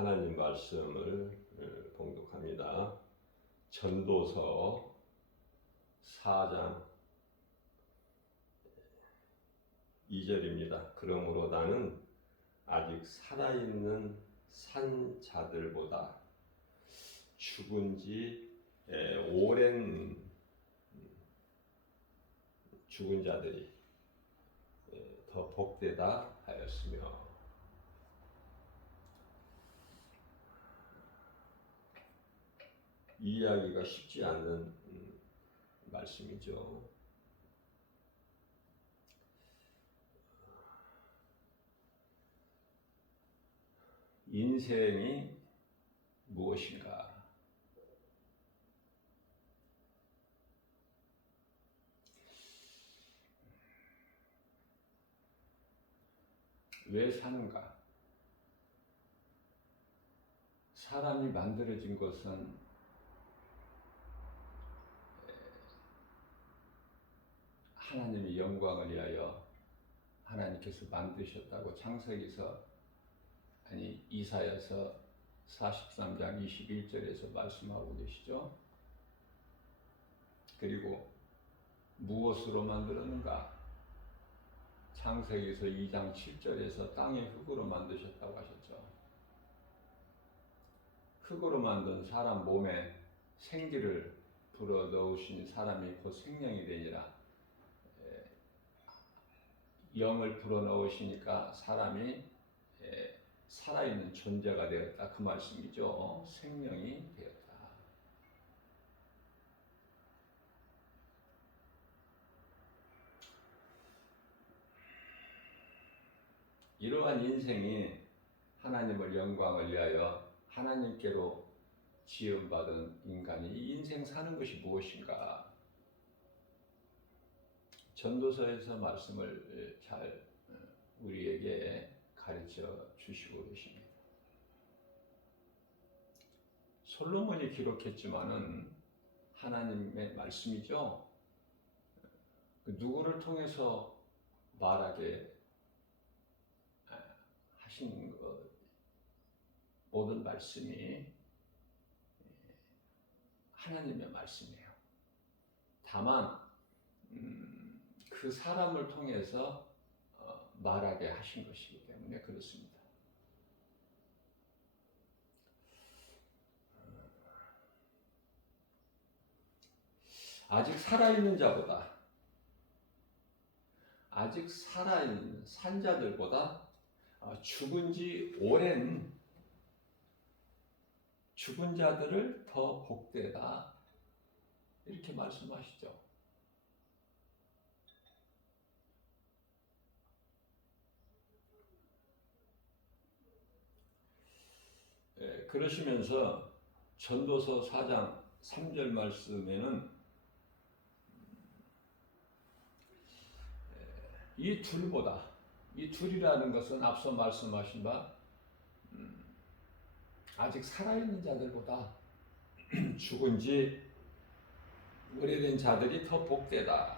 하나님 말씀을 봉독합니다. 전도서 4장 2절입니다. 그러므로 나는 아직 살아있는 산자들보다 죽은 지 오랜 죽은 자들이 더 복되다 하였으며, 이해하기가 쉽지 않는 말씀이죠. 인생이 무엇인가? 왜 사는가? 사람이 만들어진 것은 하나님의 영광을 위하여 하나님께서 만드셨다고 창세기서 이사야서 43장 21절에서 말씀하고 계시죠. 그리고 무엇으로 만들었는가? 창세기서 2장 7절에서 땅의 흙으로 만드셨다고 하셨죠. 흙으로 만든 사람 몸에 생기를 불어넣으신 사람이 곧 생명이 되니라. 영을 불어넣으시니까 사람이 살아있는 존재가 되었다, 그 말씀이죠. 생명이 되었다. 이러한 인생이 하나님을 영광을 위하여 하나님께로 지음받은 인간이 이 인생 사는 것이 무엇인가? 전도서에서 말씀을 잘 우리에게 가르쳐 주시고 계십니다. 솔로몬이 기록했지만은 하나님의 말씀이죠. 누구를 통해서 말하게 하신 모든 말씀이 하나님의 말씀이에요. 다만 그 사람을 통해서 말하게 하신 것이기 때문에 그렇습니다. 아직 살아있는 자보다, 아직 살아있는 산자들보다 죽은 지 오랜 죽은 자들을 더 복되다, 이렇게 말씀하시죠. 그러시면서 전도서 4장 3절 말씀에는 이 둘보다, 이 둘이라는 것은 앞서 말씀하신 바 아직 살아있는 자들보다 죽은 지 오래된 자들이 더 복되다.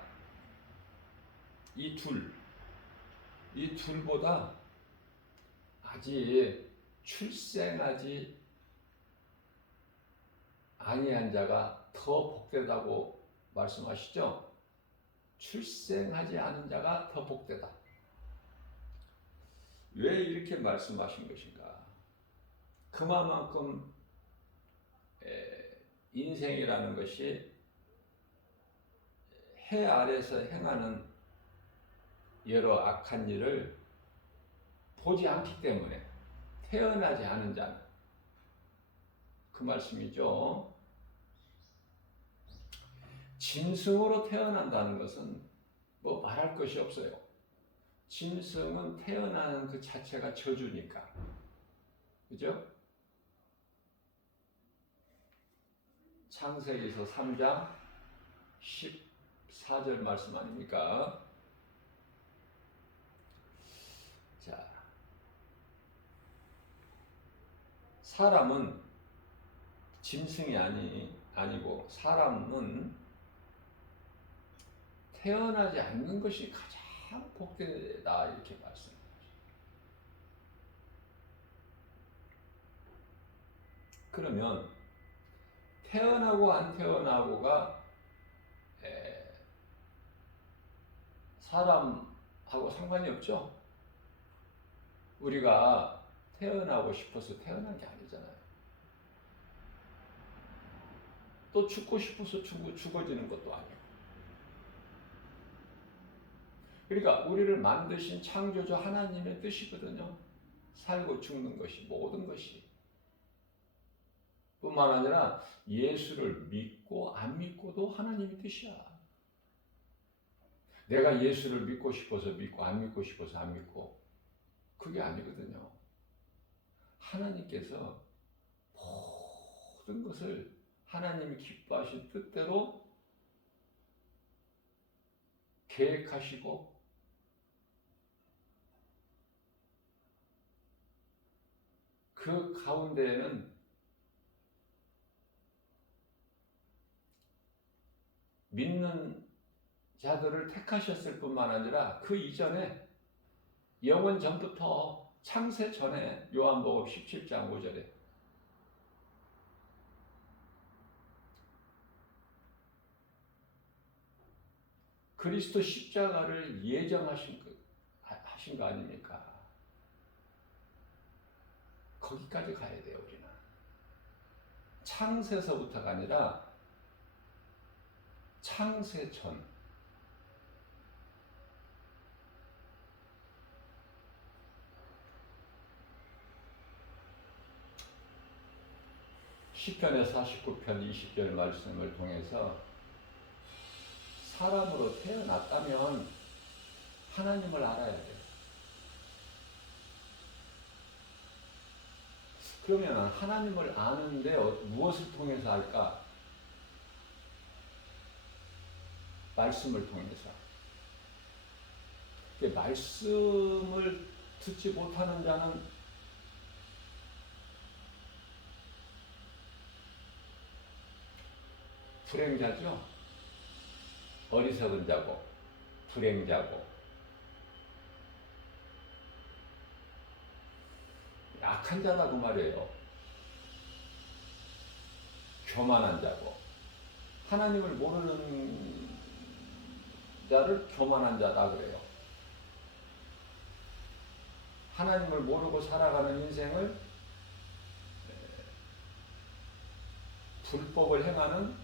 이 둘보다 아직 출생하지 아니한 자가 더 복되다고 말씀하시죠. 출생하지 않은 자가 더 복되다. 왜 이렇게 말씀하신 것인가? 그만큼 인생이라는 것이 해 아래서 행하는 여러 악한 일을 보지 않기 때문에, 태어나지 않은 자는, 그 말씀이죠. 짐승으로 태어난다는 것은 뭐 말할 것이 없어요. 짐승은 태어나는 그 자체가 저주니까. 그죠? 창세기서 3장 14절 말씀 아닙니까? 자, 사람은 짐승이 아니고 사람은 태어나지 않는 것이 가장 복되다, 이렇게 말씀합니다. 그러면 태어나고 안 태어나고가 사람하고 상관이 없죠. 우리가 태어나고 싶어서 태어난 게 아니잖아요. 또 죽고 싶어서 죽어지는 것도 아니고. 그러니까 우리를 만드신 창조주 하나님의 뜻이거든요. 살고 죽는 것이, 모든 것이. 뿐만 아니라 예수를 믿고 안 믿고도 하나님의 뜻이야. 내가 예수를 믿고 싶어서 믿고 안 믿고 싶어서 안 믿고, 그게 아니거든요. 하나님께서 모든 것을 하나님이 기뻐하신 뜻대로 계획하시고 그 가운데에는 믿는 자들을 택하셨을 뿐만 아니라 그 이전에 영원 전부터 창세 전에 요한복음 17장 5절에 그리스도 십자가를 예정하신 거 아닙니까? 거기까지 가야 돼요, 우리는. 창세서부터가 아니라 창세 전. 시편의 49편 20절 말씀을 통해서 사람으로 태어났다면 하나님을 알아야 돼요. 그러면 하나님을 아는데 무엇을 통해서 알까? 말씀을 통해서. 말씀을 듣지 못하는 자는 불행자죠. 어리석은 자고 불행자고 약한 자라고 말이에요. 교만한 자고. 하나님을 모르는 자를 교만한 자라 그래요. 하나님을 모르고 살아가는 인생을 불법을 행하는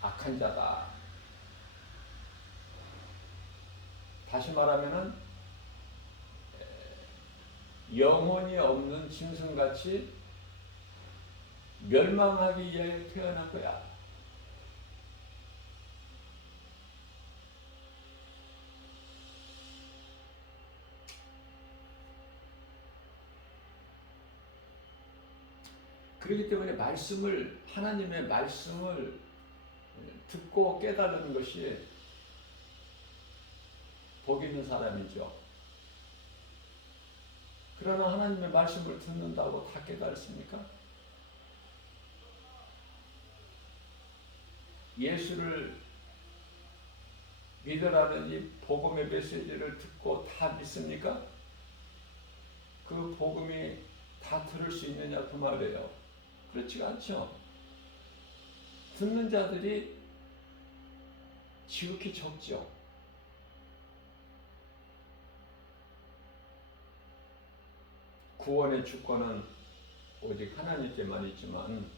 악한 자다. 다시 말하면은 영혼이 없는 짐승같이 멸망하기 위해 태어난 거야. 그렇기 때문에 하나님의 말씀을 듣고 깨달은 것이 복 있는 사람이죠. 그러나 하나님의 말씀을 듣는다고 다 깨달습니까? 예수를 믿으라는 이 복음의 메시지를 듣고 다 믿습니까? 그 복음이 다 들을 수 있느냐 그 말이에요. 그렇지가 않죠. 듣는 자들이 지극히 적죠. 구원의 주권은 오직 하나님께만 있지만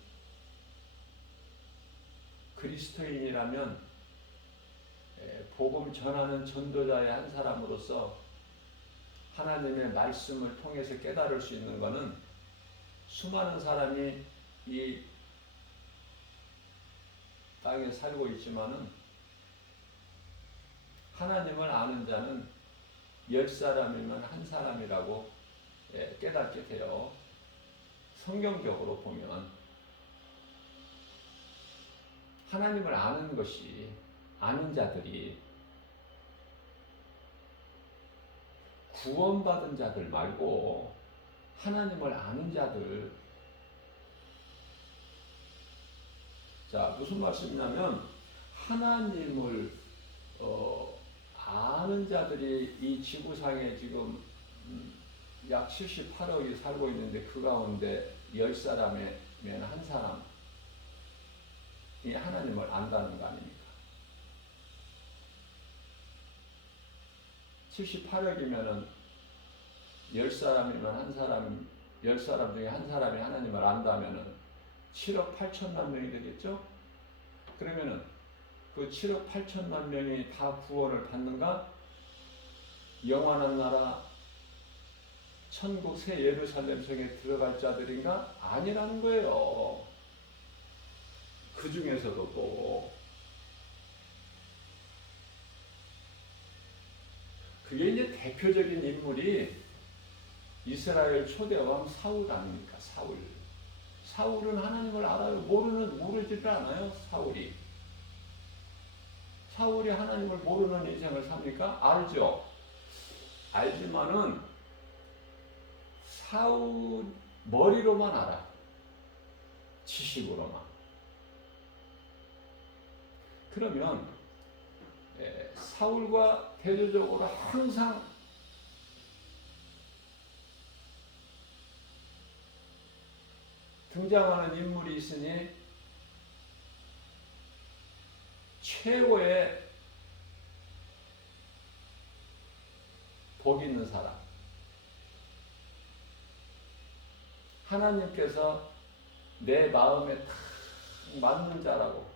그리스도인이라면 복음 전하는 전도자의 한 사람으로서 하나님의 말씀을 통해서 깨달을 수 있는 것은 수많은 사람이 이 땅에 살고 있지만은 하나님을 아는 자는 10사람이면 한 사람이라고 깨닫게 돼요. 성경적으로 보면 하나님을 아는 것이, 아는 자들이 구원받은 자들 말고 하나님을 아는 자들. 자, 무슨 말씀이냐면 하나님을 아는 자들이 이 지구상에 지금 약 78억이 살고 있는데 그 가운데 10사람의 한 사람이 하나님을 안다는 거 아닙니까? 78억이면은 10사람이면 한 사람, 10사람 중에 한 사람이 하나님을 안다면은 7억 8천만 명이 되겠죠? 그러면은 그 7억 8천만 명이 다 구원을 받는가? 영원한 나라 천국 새 예루살렘 성에 들어갈 자들인가? 아니라는 거예요. 그 중에서도 또 그게 이제 대표적인 인물이 이스라엘 초대왕 사울 아닙니까? 사울은 하나님을 알아요. 모르지를 않아요. 사울이 하나님을 모르는 인생을 삽니까? 알죠. 알지만은 사울 머리로만 알아. 지식으로만. 그러면 사울과 대조적으로 항상 등장하는 인물이 있으니 최고의 복 있는 사람. 하나님께서 내 마음에 딱 맞는 자라고,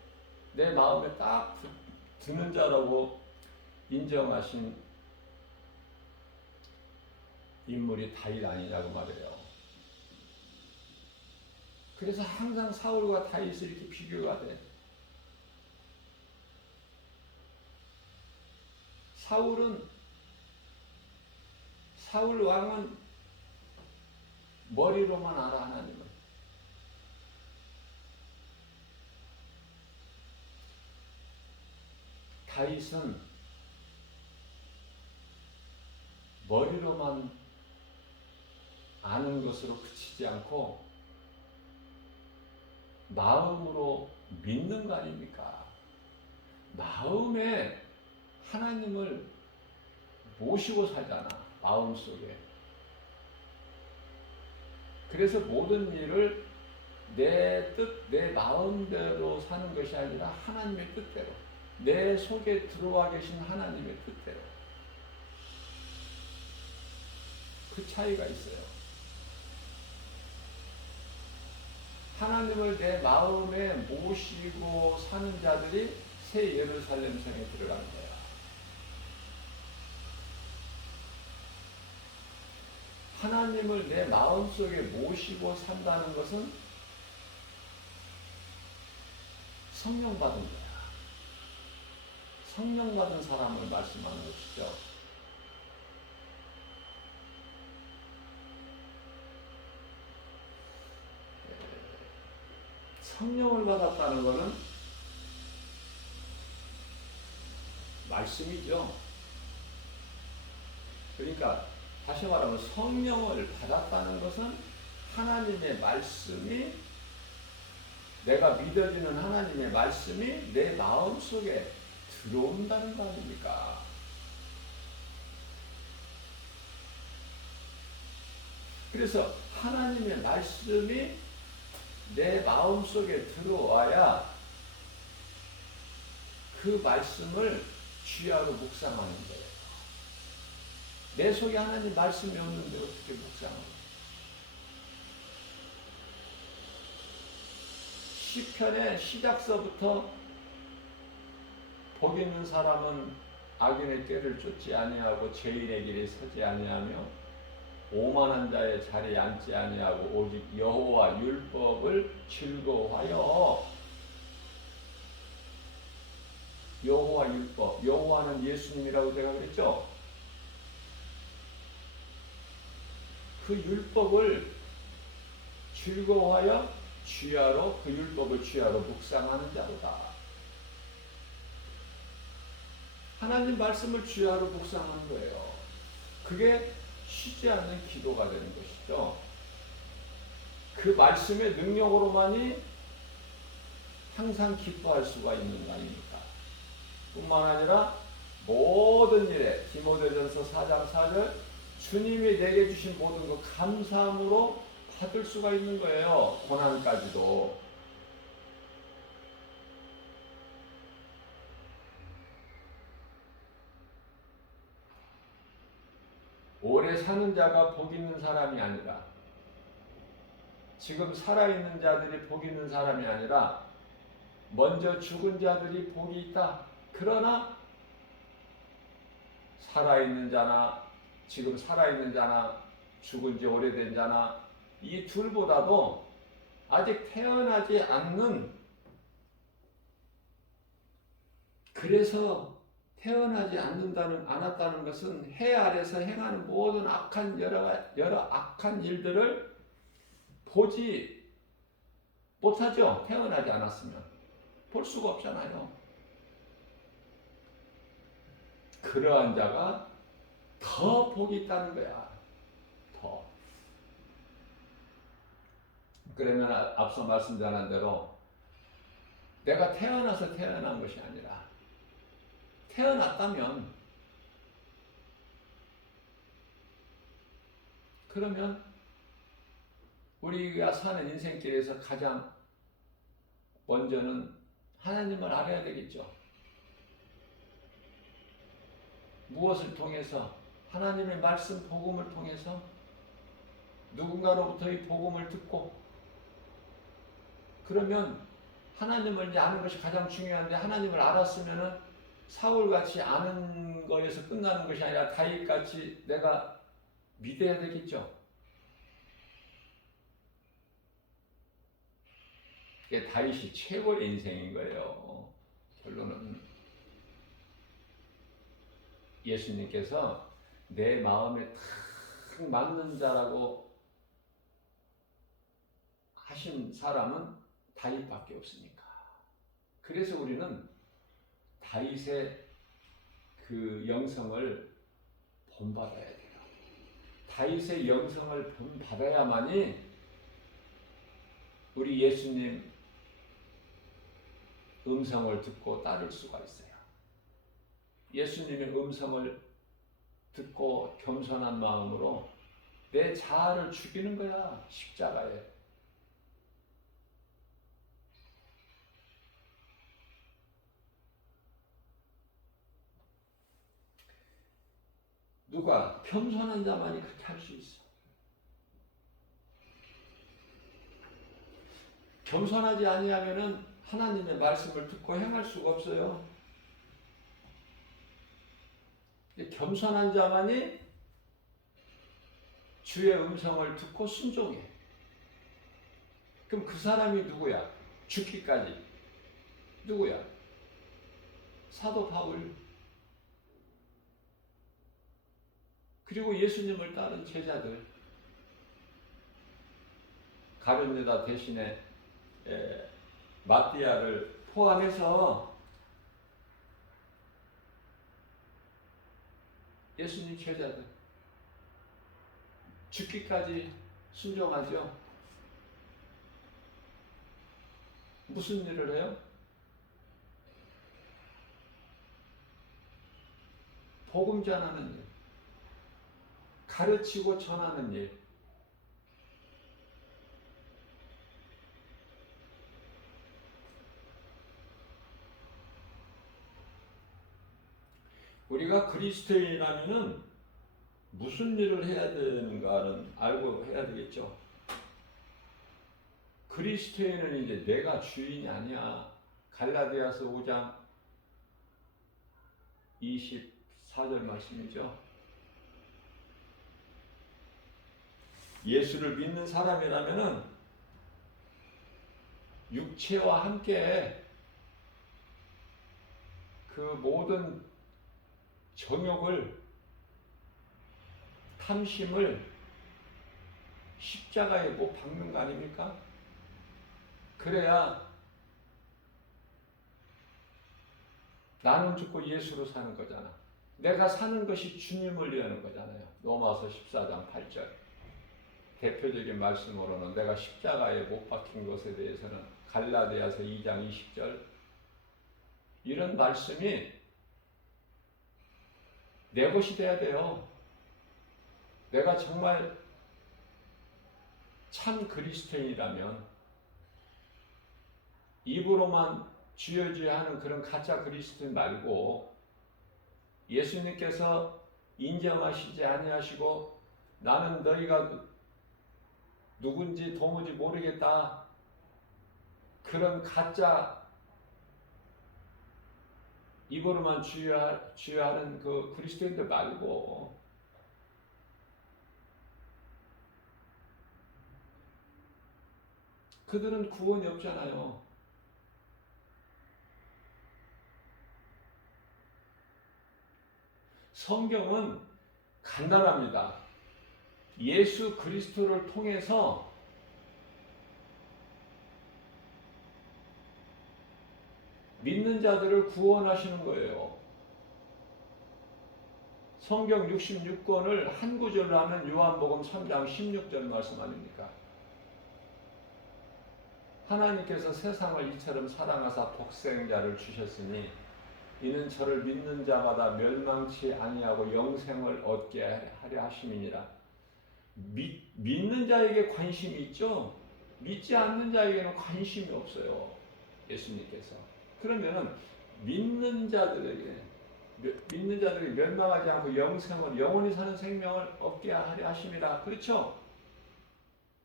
내 마음에 딱 드는 자라고 인정하신 인물이 다윗 아니냐고 말해요. 그래서 항상 사울과 다윗이 이렇게 비교가 돼. 사울 왕은 머리로만 알아, 하나님을. 다윗은 머리로만 아는 것으로 그치지 않고 마음으로 믿는 거 아닙니까? 마음에 하나님을 모시고 살잖아, 마음속에. 그래서 모든 일을 내 뜻, 내 마음대로 사는 것이 아니라 하나님의 뜻대로, 내 속에 들어와 계신 하나님의 뜻대로. 그 차이가 있어요. 하나님을 내 마음에 모시고 사는 자들이 새 예루살렘 성에 들어가는 거야. 하나님을 내 마음속에 모시고 산다는 것은 성령 받은 거야. 성령 받은 사람을 말씀하는 것이죠. 성령을 받았다는 것은 말씀이죠. 그러니까 다시 말하면 성령을 받았다는 것은 하나님의 말씀이, 내가 믿어지는 하나님의 말씀이 내 마음속에 들어온다는 거 아닙니까? 그래서 하나님의 말씀이 내 마음속에 들어와야 그 말씀을 쥐하로 묵상하는 거예요. 내 속에 하나님 말씀이 없는데 어떻게 묵상하는 거예요? 시편의 시작서부터 복 있는 사람은 악인의 꾀를 쫓지 아니하고 죄인의 길에 서지 아니하며 오만한 자의 자리에 앉지 아니하고 오직 여호와 율법을 즐거워하여. 여호와 율법, 여호와는 예수님이라고 제가 그랬죠. 그 율법을 즐거워하여 쥐하로, 그 율법을 쥐하로 묵상하는 자로다. 하나님 말씀을 쥐하로 묵상하는 거예요. 그게 쉬지 않는 기도가 되는 것이죠. 그 말씀의 능력으로만이 항상 기뻐할 수가 있는 거 아닙니까? 뿐만 아니라 모든 일에, 디모데전서 4장 4절, 주님이 내게 주신 모든 것 감사함으로 받을 수가 있는 거예요. 고난까지도. 오래 사는 자가 복 있는 사람이 아니라, 지금 살아있는 자들이 복 있는 사람이 아니라 먼저 죽은 자들이 복이 있다. 그러나 살아있는 자나 지금 살아있는 자나 죽은 지 오래된 자나 이 둘보다도 아직 태어나지 않는, 그래서 태어나지 않았다는 것은 해 아래서 행하는 모든 악한 여러 악한 일들을 보지 못하죠. 태어나지 않았으면 볼 수가 없잖아요. 그러한 자가 더 복이 있다는 거야. 더. 그러면 앞서 말씀드린 대로 내가 태어나서 태어난 것이 아니라 태어났다면, 그러면 우리가 사는 인생길에서 가장 먼저는 하나님을 알아야 되겠죠. 무엇을 통해서? 하나님의 말씀 복음을 통해서 누군가로부터 이 복음을 듣고, 그러면 하나님을 이제 아는 것이 가장 중요한데, 하나님을 알았으면은 사울같이 아는 거에서 끝나는 것이 아니라 다윗같이 내가 믿어야 되겠죠. 이게 다윗이 최고의 인생인 거예요. 결론은 예수님께서 내 마음에 딱 맞는 자라고 하신 사람은 다윗밖에 없으니까. 그래서 우리는 다윗의 그 영성을 본받아야 돼요. 다윗의 영성을 본받아야만이 우리 예수님 음성을 듣고 따를 수가 있어요. 예수님의 음성을 듣고 겸손한 마음으로 내 자아를 죽이는 거야, 십자가에. 누가? 겸손한 자만이 그렇게 할 수 있어. 겸손하지 아니하면은 하나님의 말씀을 듣고 행할 수가 없어요. 겸손한 자만이 주의 음성을 듣고 순종해. 그럼 그 사람이 누구야? 죽기까지. 누구야? 사도 바울. 그리고 예수님을 따른 제자들. 가룟 유다 대신에 마띠아를 포함해서 예수님 제자들 죽기까지 순종하죠. 무슨 일을 해요? 복음 전하는 일, 가르치고 전하는 일. 우리가 그리스도인이라면은 무슨 일을 해야 되는가는 알고 해야 되겠죠. 그리스도인은 이제 내가 주인이 아니야. 갈라디아서 5장 24절 말씀이죠. 예수를 믿는 사람이라면은 육체와 함께 그 모든 정욕을, 탐심을 십자가에 못 박는 거 아닙니까? 그래야 나는 죽고 예수로 사는 거잖아. 내가 사는 것이 주님을 위하는 거잖아요. 로마서 14장 8절. 대표적인 말씀으로는 내가 십자가에 못 박힌 것에 대해서는 갈라디아서 2장 20절. 이런 말씀이 내 것이 돼야 돼요. 내가 정말 참 그리스도인이라면 입으로만 주여 주여 하는 그런 가짜 그리스도인 말고 예수님께서 인정하시지 아니하시고 나는 너희가 누군지 도무지 모르겠다 그런 가짜 입으로만 주여하는 그 그리스도인들 말고 그들은 구원이 없잖아요. 성경은 간단합니다. 예수 그리스도를 통해서 믿는 자들을 구원하시는 거예요. 성경 66권을 한 구절로 하면 요한복음 3장 16절 말씀 아닙니까? 하나님께서 세상을 이처럼 사랑하사 독생자를 주셨으니 이는 저를 믿는 자마다 멸망치 아니하고 영생을 얻게 하려 하심이니라. 믿는 자에게 관심이 있죠? 믿지 않는 자에게는 관심이 없어요. 예수님께서. 그러면은 믿는 자들에게 멸망하지 않고 영원히 사는 생명을 얻게 하려 하심이라. 그렇죠?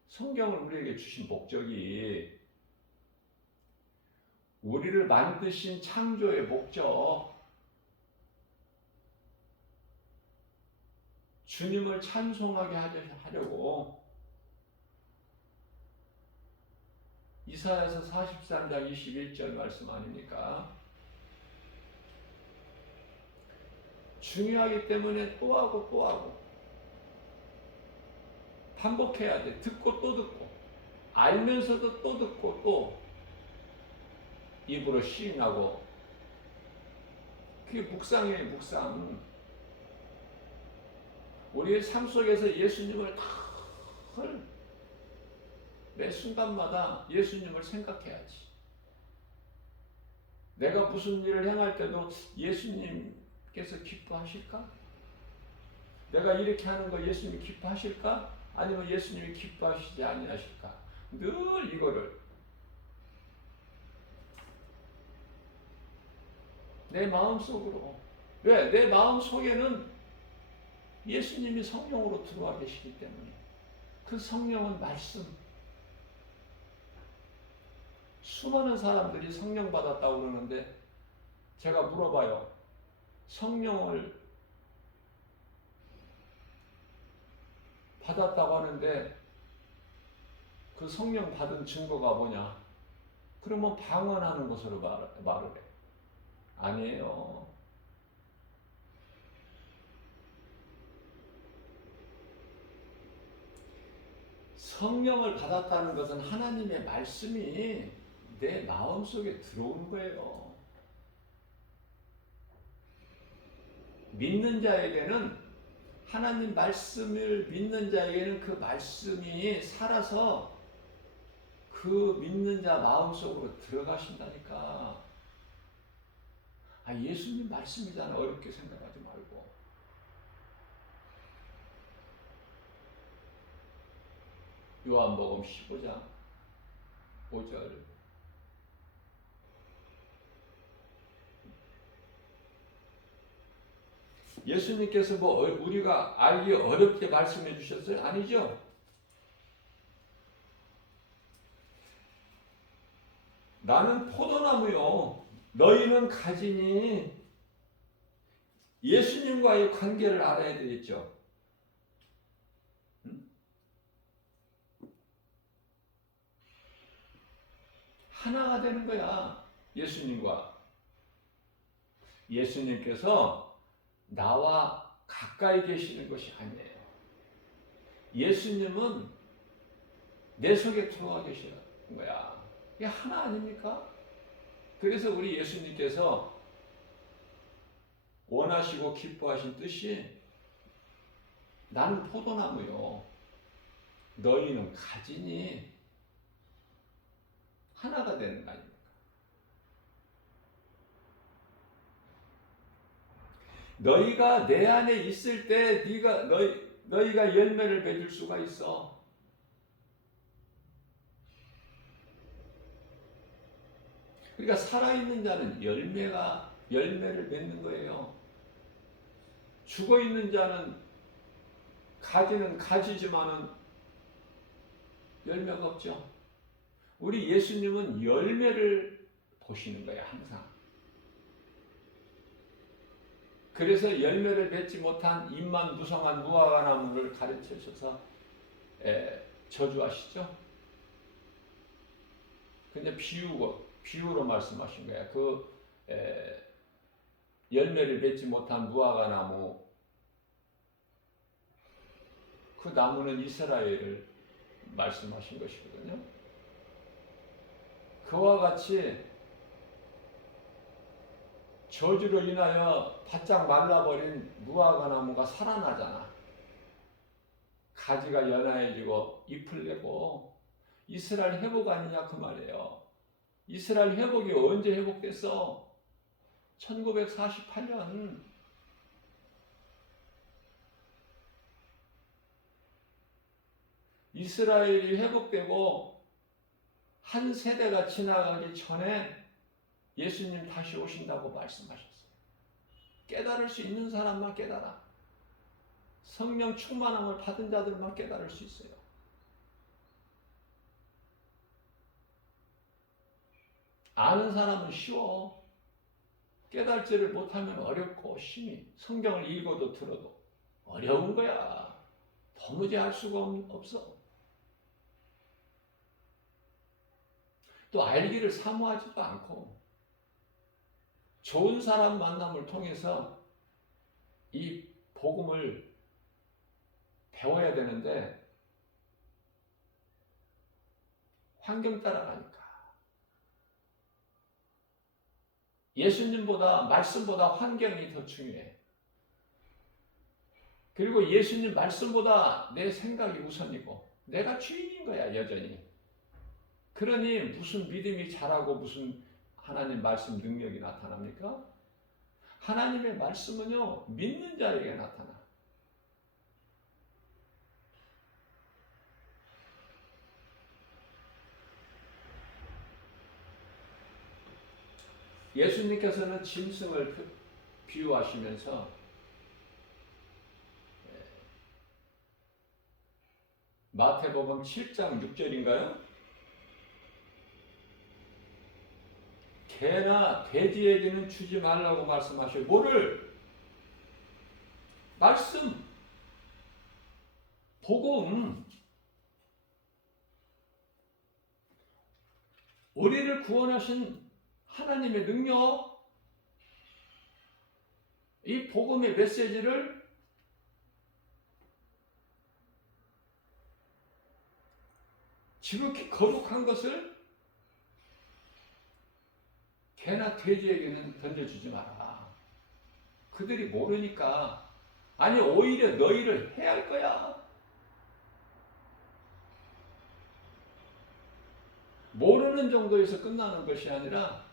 성경을 우리에게 주신 목적이 우리를 만드신 창조의 목적, 주님을 찬송하게 하려고 이사야서 43장 21절 말씀 아닙니까? 중요하기 때문에 또 하고 또 하고 반복해야 돼. 듣고 또 듣고 알면서도 또 듣고 또 입으로 시인하고 그게 묵상이에요. 묵상. 우리의 삶 속에서 예수님을 매 순간마다 예수님을 생각해야지. 내가 무슨 일을 행할 때도 예수님께서 기뻐하실까? 내가 이렇게 하는 거 예수님이 기뻐하실까? 아니면 예수님이 기뻐하시지 아니하실까? 늘 이거를 내 마음속으로. 왜? 내 마음속에는 예수님이 성령으로 들어와 계시기 때문에 그 성령은 말씀. 수많은 사람들이 성령 받았다고 그러는데 제가 물어봐요. 성령을 받았다고 하는데 그 성령 받은 증거가 뭐냐? 그러면 방언하는 것으로 말을 해. 아니에요. 성령을 받았다는 것은 하나님의 말씀이 내 마음속에 들어오는 거예요. 믿는 자에게는 하나님 말씀을 믿는 자에게는 그 말씀이 살아서 그 믿는 자 마음속으로 들어가신다니까. 예수님 말씀이잖아. 어렵게 생각하지 말고. 요한복음 15장 5절. 예수님께서 우리가 알기 어렵게 말씀해 주셨어요? 아니죠? 나는 포도나무요. 너희는 가지니. 예수님과의 관계를 알아야 되겠죠. 하나가 되는 거야. 예수님과. 예수님께서 나와 가까이 계시는 것이 아니에요. 예수님은 내 속에 들어와 계시는 거야. 이게 하나 아닙니까? 그래서 우리 예수님께서 원하시고 기뻐하신 뜻이 나는 포도나무요. 너희는 가지니. 하나가 되는 거 아닙니까? 너희가 내 안에 있을 때 너희가 열매를 맺을 수가 있어. 그러니까 살아있는 자는 열매를 맺는 거예요. 죽어있는 자는 가지는 가지지만은 열매가 없죠. 우리 예수님은 열매를 보시는 거예요, 항상. 그래서 열매를 맺지 못한 입만 무성한 무화과 나무를 가르치셔서 저주하시죠. 근데 비유로 말씀하신 거예요. 열매를 맺지 못한 무화과 나무, 그 나무는 이스라엘을 말씀하신 것이거든요. 그와 같이 저주로 인하여 바짝 말라버린 무화과 나무가 살아나잖아. 가지가 연화해지고 잎을 내고 이스라엘 회복 아니냐 그 말이에요. 이스라엘 회복이 언제 회복됐어? 1948년. 이스라엘이 회복되고 한 세대가 지나가기 전에 예수님 다시 오신다고 말씀하셨어요. 깨달을 수 있는 사람만 깨달아. 성령 충만함을 받은 자들만 깨달을 수 있어요. 아는 사람은 쉬워. 깨달지를 못하면 어렵고 심히 성경을 읽어도 들어도 어려운 거야. 도무지 알 수가 없어. 또 알기를 사모하지도 않고 좋은 사람 만남을 통해서 이 복음을 배워야 되는데 환경 따라가니까 예수님보다 말씀보다 환경이 더 중요해. 그리고 예수님 말씀보다 내 생각이 우선이고 내가 주인인 거야 여전히. 그러니 무슨 믿음이 자라고 무슨 하나님 말씀 능력이 나타납니까? 하나님의 말씀은요 믿는 자에게 나타나. 예수님께서는 짐승을 비유하시면서 마태복음 7장 6절인가요? 개나 돼지에게는 주지 말라고 말씀하셔요. 뭐를? 말씀, 복음. 우리를 구원하신 하나님의 능력, 이 복음의 메시지를 지극히 거룩한 것을 개나 돼지에게는 던져주지 마라. 그들이 모르니까. 아니 오히려 너희를 해할 거야. 모르는 정도에서 끝나는 것이 아니라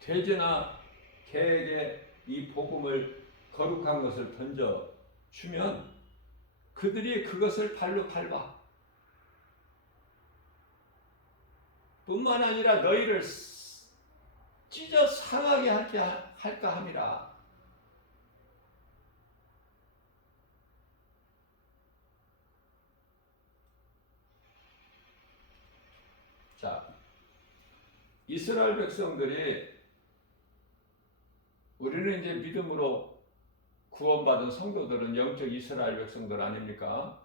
돼지나 개에게 이 복음을 거룩한 것을 던져주면 그들이 그것을 발로 밟아. 뿐만 아니라 너희를 찢어 상하게 할까 함이라. 자, 이스라엘 백성들이 우리는 이제 믿음으로 구원받은 성도들은 영적 이스라엘 백성들 아닙니까?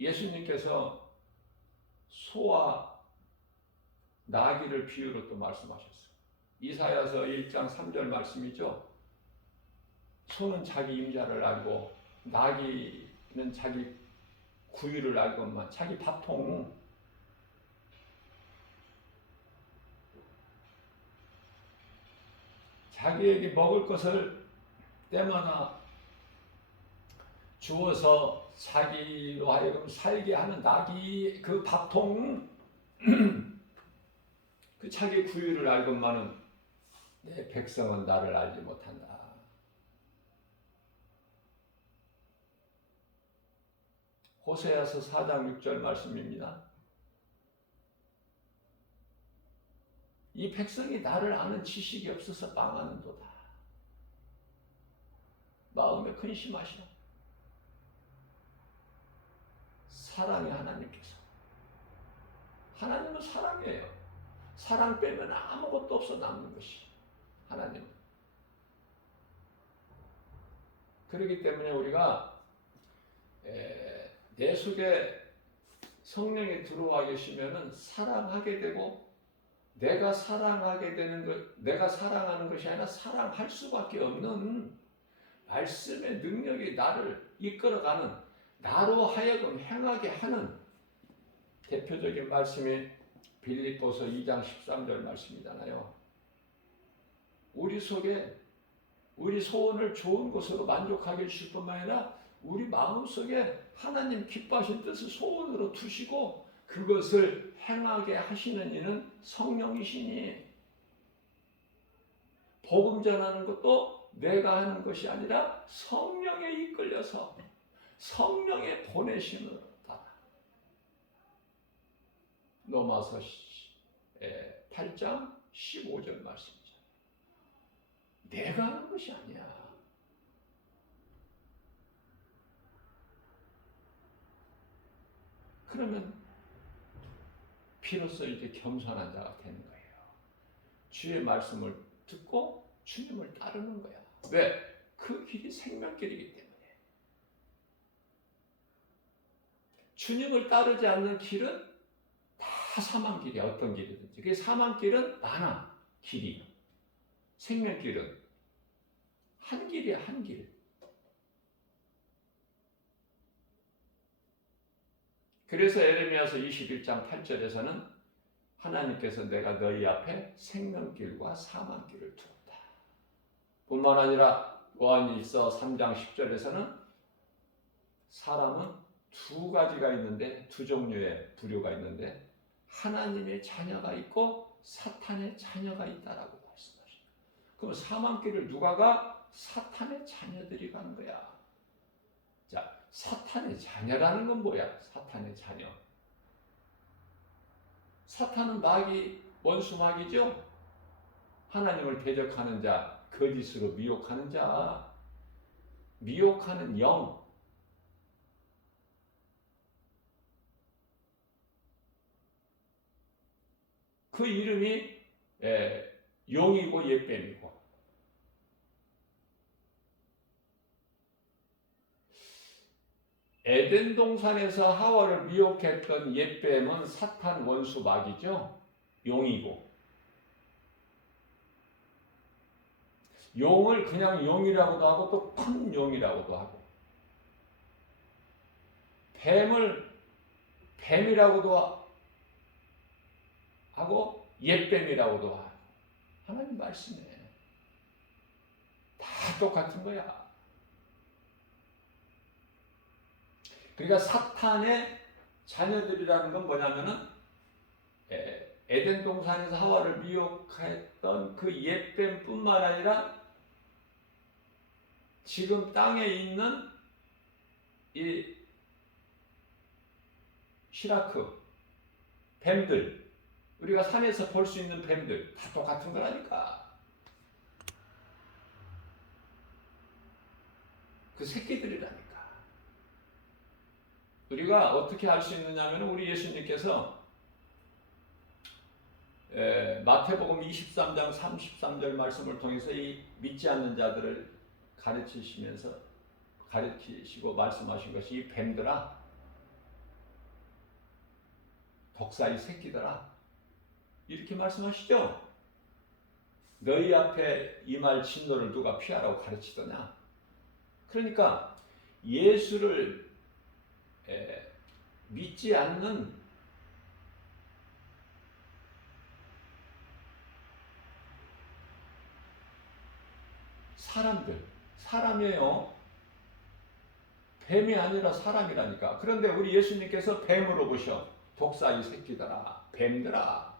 예수님께서 소와 나귀를 비유로 또 말씀하셨어요. 이사야서 1장 3절 말씀이죠. 소는 자기 임자를 알고 나귀는 자기 구유를 알고만 자기 밥통. 자기에게 먹을 것을 때마다 주어서 자기로 하여금 살게 하는 나귀 그 밥통. 그 자기 구유를 알고만은 내 백성은 나를 알지 못한다. 호세아서 4장 6절 말씀입니다. 이 백성이 나를 아는 지식이 없어서 망하는도다. 마음에 근심하시라. 사랑의 하나님께서. 하나님은 사랑이에요. 사랑 빼면 아무것도 없어 남는 것이 하나님. 그렇기 때문에 우리가 내 속에 성령이 들어와 계시면은 사랑하게 되고, 내가 사랑하게 되는 것, 내가 사랑하는 것이 아니라 사랑할 수밖에 없는 말씀의 능력이 나를 이끌어가는, 나로 하여금 행하게 하는 대표적인 말씀이 빌립보서 2장 13절 말씀이잖아요. 우리 속에 우리 소원을 좋은 것으로 만족하게 해주실 뿐만 아니라 우리 마음속에 하나님 기뻐하신 뜻을 소원으로 두시고 그것을 행하게 하시는 이는 성령이시니, 복음 전하는 것도 내가 하는 것이 아니라 성령에 이끌려서 성령의 보내심으로 따라. 로마서 8장 15절 말씀이죠. 내가 하는 것이 아니야. 그러면 비로소 이제 겸손한 자가 되는 거예요. 주의 말씀을 듣고 주님을 따르는 거야. 왜? 그 길이 생명길이기 때문에. 주님을 따르지 않는 길은 다 사망길이야. 어떤 길이든지. 그 사망길은 많아. 길이. 생명길은 한 길이야. 한 길. 그래서 에레미야서 21장 8절에서는 하나님께서 내가 너희 앞에 생명길과 사망길을 두었다. 뿐만 아니라 요한일서 3장 10절에서는 사람은 두 가지가 있는데, 두 종류의 부류가 있는데 하나님의 자녀가 있고 사탄의 자녀가 있다라고 말씀하십니다. 그럼 사망길을 누가 가? 사탄의 자녀들이 가는 거야. 자, 사탄의 자녀라는 건 뭐야? 사탄의 자녀. 사탄은 마귀, 원수 마귀죠? 하나님을 대적하는 자, 거짓으로 미혹하는 자, 미혹하는 영. 그 이름이 용이고 옅뱀이고. 에덴 동산에서 하와를 미혹했던 옅뱀은 사탄 원수 마귀죠. 용이고. 용을 그냥 용이라고도 하고 또 큰 용이라고도 하고, 뱀을 뱀이라고도 하고 옅뱀이라고도 하고. 하나님 말씀에 다 똑같은 거야. 그러니까 사탄의 자녀들이라는 건 뭐냐면은 에덴 동산에서 하와를 미혹했던 그 옅뱀뿐만 아니라 지금 땅에 있는 이 시라크 뱀들, 우리가 산에서 볼 수 있는 뱀들 다 똑같은 거라니까. 그 새끼들이라니까. 우리가 어떻게 알 수 있느냐면 우리 예수님께서 마태복음 23장 33절 말씀을 통해서 이 믿지 않는 자들을 가르치시고 말씀하신 것이, 이 뱀들아, 독사의 새끼들아, 이렇게 말씀하시죠. 너희 앞에 임할 진노를 누가 피하라고 가르치더냐. 그러니까 예수를 믿지 않는 사람들, 사람이에요. 뱀이 아니라 사람이라니까. 그런데 우리 예수님께서 뱀으로 보셔. 독사의 새끼들아, 뱀들아,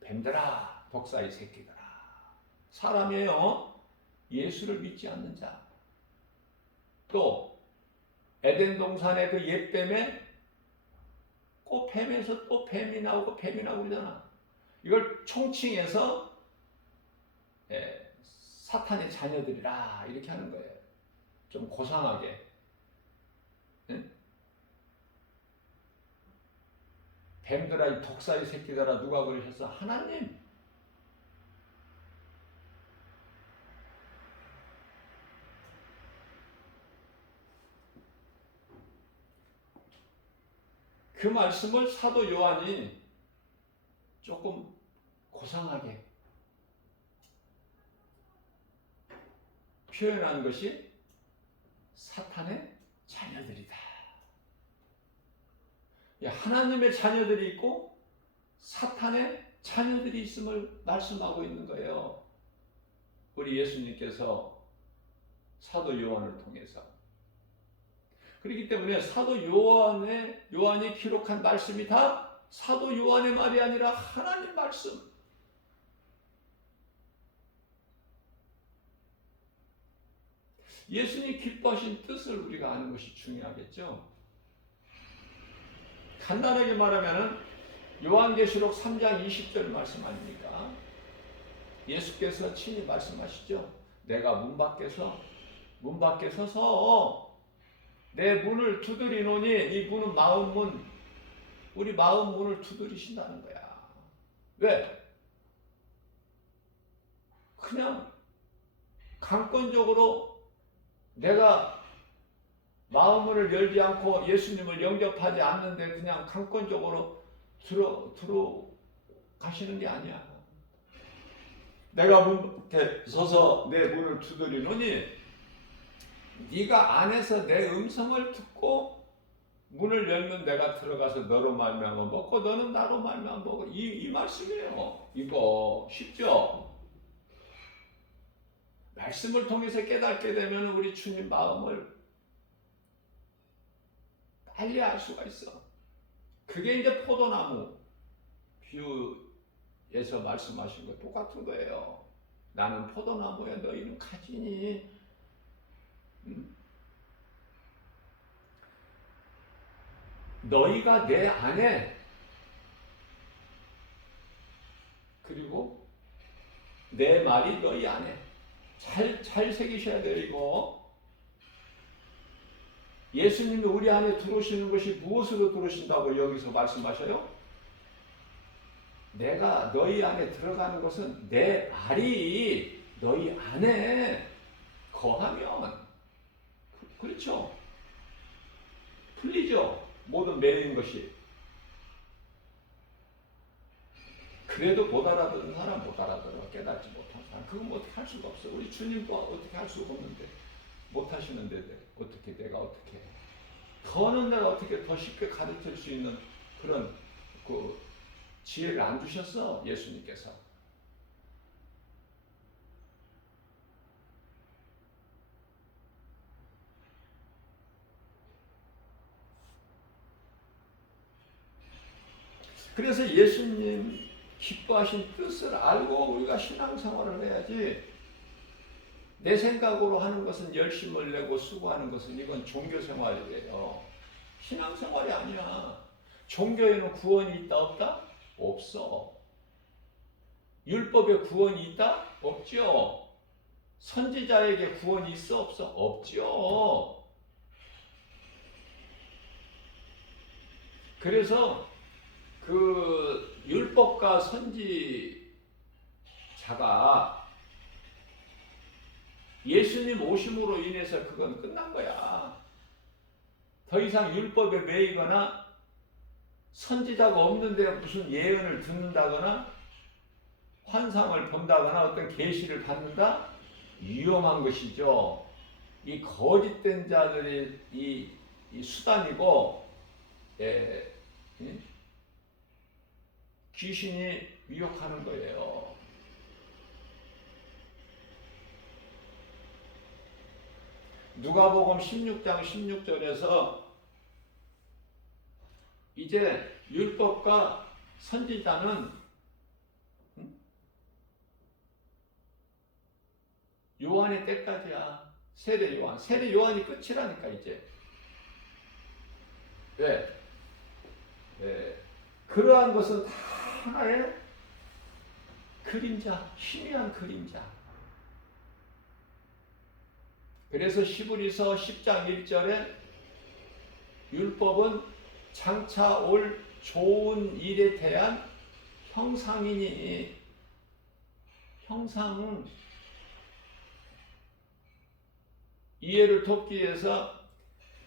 뱀들아, 독사의 새끼들아. 사람이에요. 예수를 믿지 않는 자. 또 에덴 동산의 그 옅뱀의 듣고 뱀에서 또 뱀이 나오고 그러잖아. 이걸 총칭해서 사탄의 자녀들이라 이렇게 하는 거예요. 좀 고상하게. 응? 뱀들아, 이 독사의 새끼들아, 누가 그러셨어? 하나님. 그 말씀을 사도 요한이 조금 고상하게 표현한 것이 사탄의 자녀들이다. 하나님의 자녀들이 있고 사탄의 자녀들이 있음을 말씀하고 있는 거예요. 우리 예수님께서 사도 요한을 통해서. 그렇기 때문에 사도 요한이 기록한 말씀이 다 사도 요한의 말이 아니라 하나님 말씀. 예수님 기뻐하신 뜻을 우리가 아는 것이 중요하겠죠. 간단하게 말하면 요한계시록 3장 20절 말씀 아닙니까? 예수께서 친히 말씀하시죠. 내가 문 밖에 서서 내 문을 두드리노니, 이 문은 마음 문, 우리 마음 문을 두드리신다는 거야. 왜? 그냥 강권적으로 내가 마음 문을 열지 않고 예수님을 영접하지 않는데 그냥 강권적으로 들어가시는 게 아니야. 내가 문 밖에 서서 내 문을 두드리노니, 네가 안에서 내 음성을 듣고 문을 열면 내가 들어가서 너로 말미암아 먹고 너는 나로 말미암아 먹고, 이 말씀이에요. 이거 쉽죠? 말씀을 통해서 깨닫게 되면 우리 주님 마음을 빨리 알 수가 있어. 그게 이제 포도나무 비유에서 말씀하신 거 똑같은 거예요. 나는 포도나무야, 너희는 가지니. 너희가 내 안에, 그리고 내 말이 너희 안에 잘 새기셔야 돼요. 이거 예수님이 우리 안에 들어오시는 것이 무엇으로 들어오신다고 여기서 말씀하셔요? 내가 너희 안에 들어가는 것은 내 말이 너희 안에 거하면, 그렇죠? 풀리죠? 모든 매인 것이. 그래도 못 알아듣는 사람 못 알아들어. 깨닫지 못한 사람. 그건 뭐 어떻게 할 수가 없어. 우리 주님도 어떻게 할 수가 없는데. 못 하시는데 어떻게 내가 어떻게 해. 더는 내가 어떻게 더 쉽게 가르칠 수 있는 그런 그 지혜를 안 주셨어, 예수님께서. 그래서 예수님 기뻐하신 뜻을 알고 우리가 신앙생활을 해야지. 내 생각으로 하는 것은 열심을 내고 수고하는 것은 이건 종교생활이에요. 신앙생활이 아니야. 종교에는 구원이 있다 없다? 없어. 율법에 구원이 있다? 없죠. 선지자에게 구원이 있어 없어? 없죠. 그래서 그 율법과 선지자가 예수님 오심으로 인해서 그건 끝난 거야. 더 이상 율법에 매이거나 선지자가 없는데 무슨 예언을 듣는다거나 환상을 본다거나 어떤 계시를 받는다? 위험한 것이죠. 이 거짓된 자들의 이 수단이고, 귀신이 미혹하는 거예요. 누가복음 16장 16절에서 이제 율법과 선지자는 요한의 때까지야. 세례 요한이 끝이라니까 이제. 왜? 그러한 것은 다 하나의 그림자, 희미한 그림자. 그래서 히브리서 10장 1절에 율법은 장차 올 좋은 일에 대한 형상이니, 형상, 이해를 돕기 위해서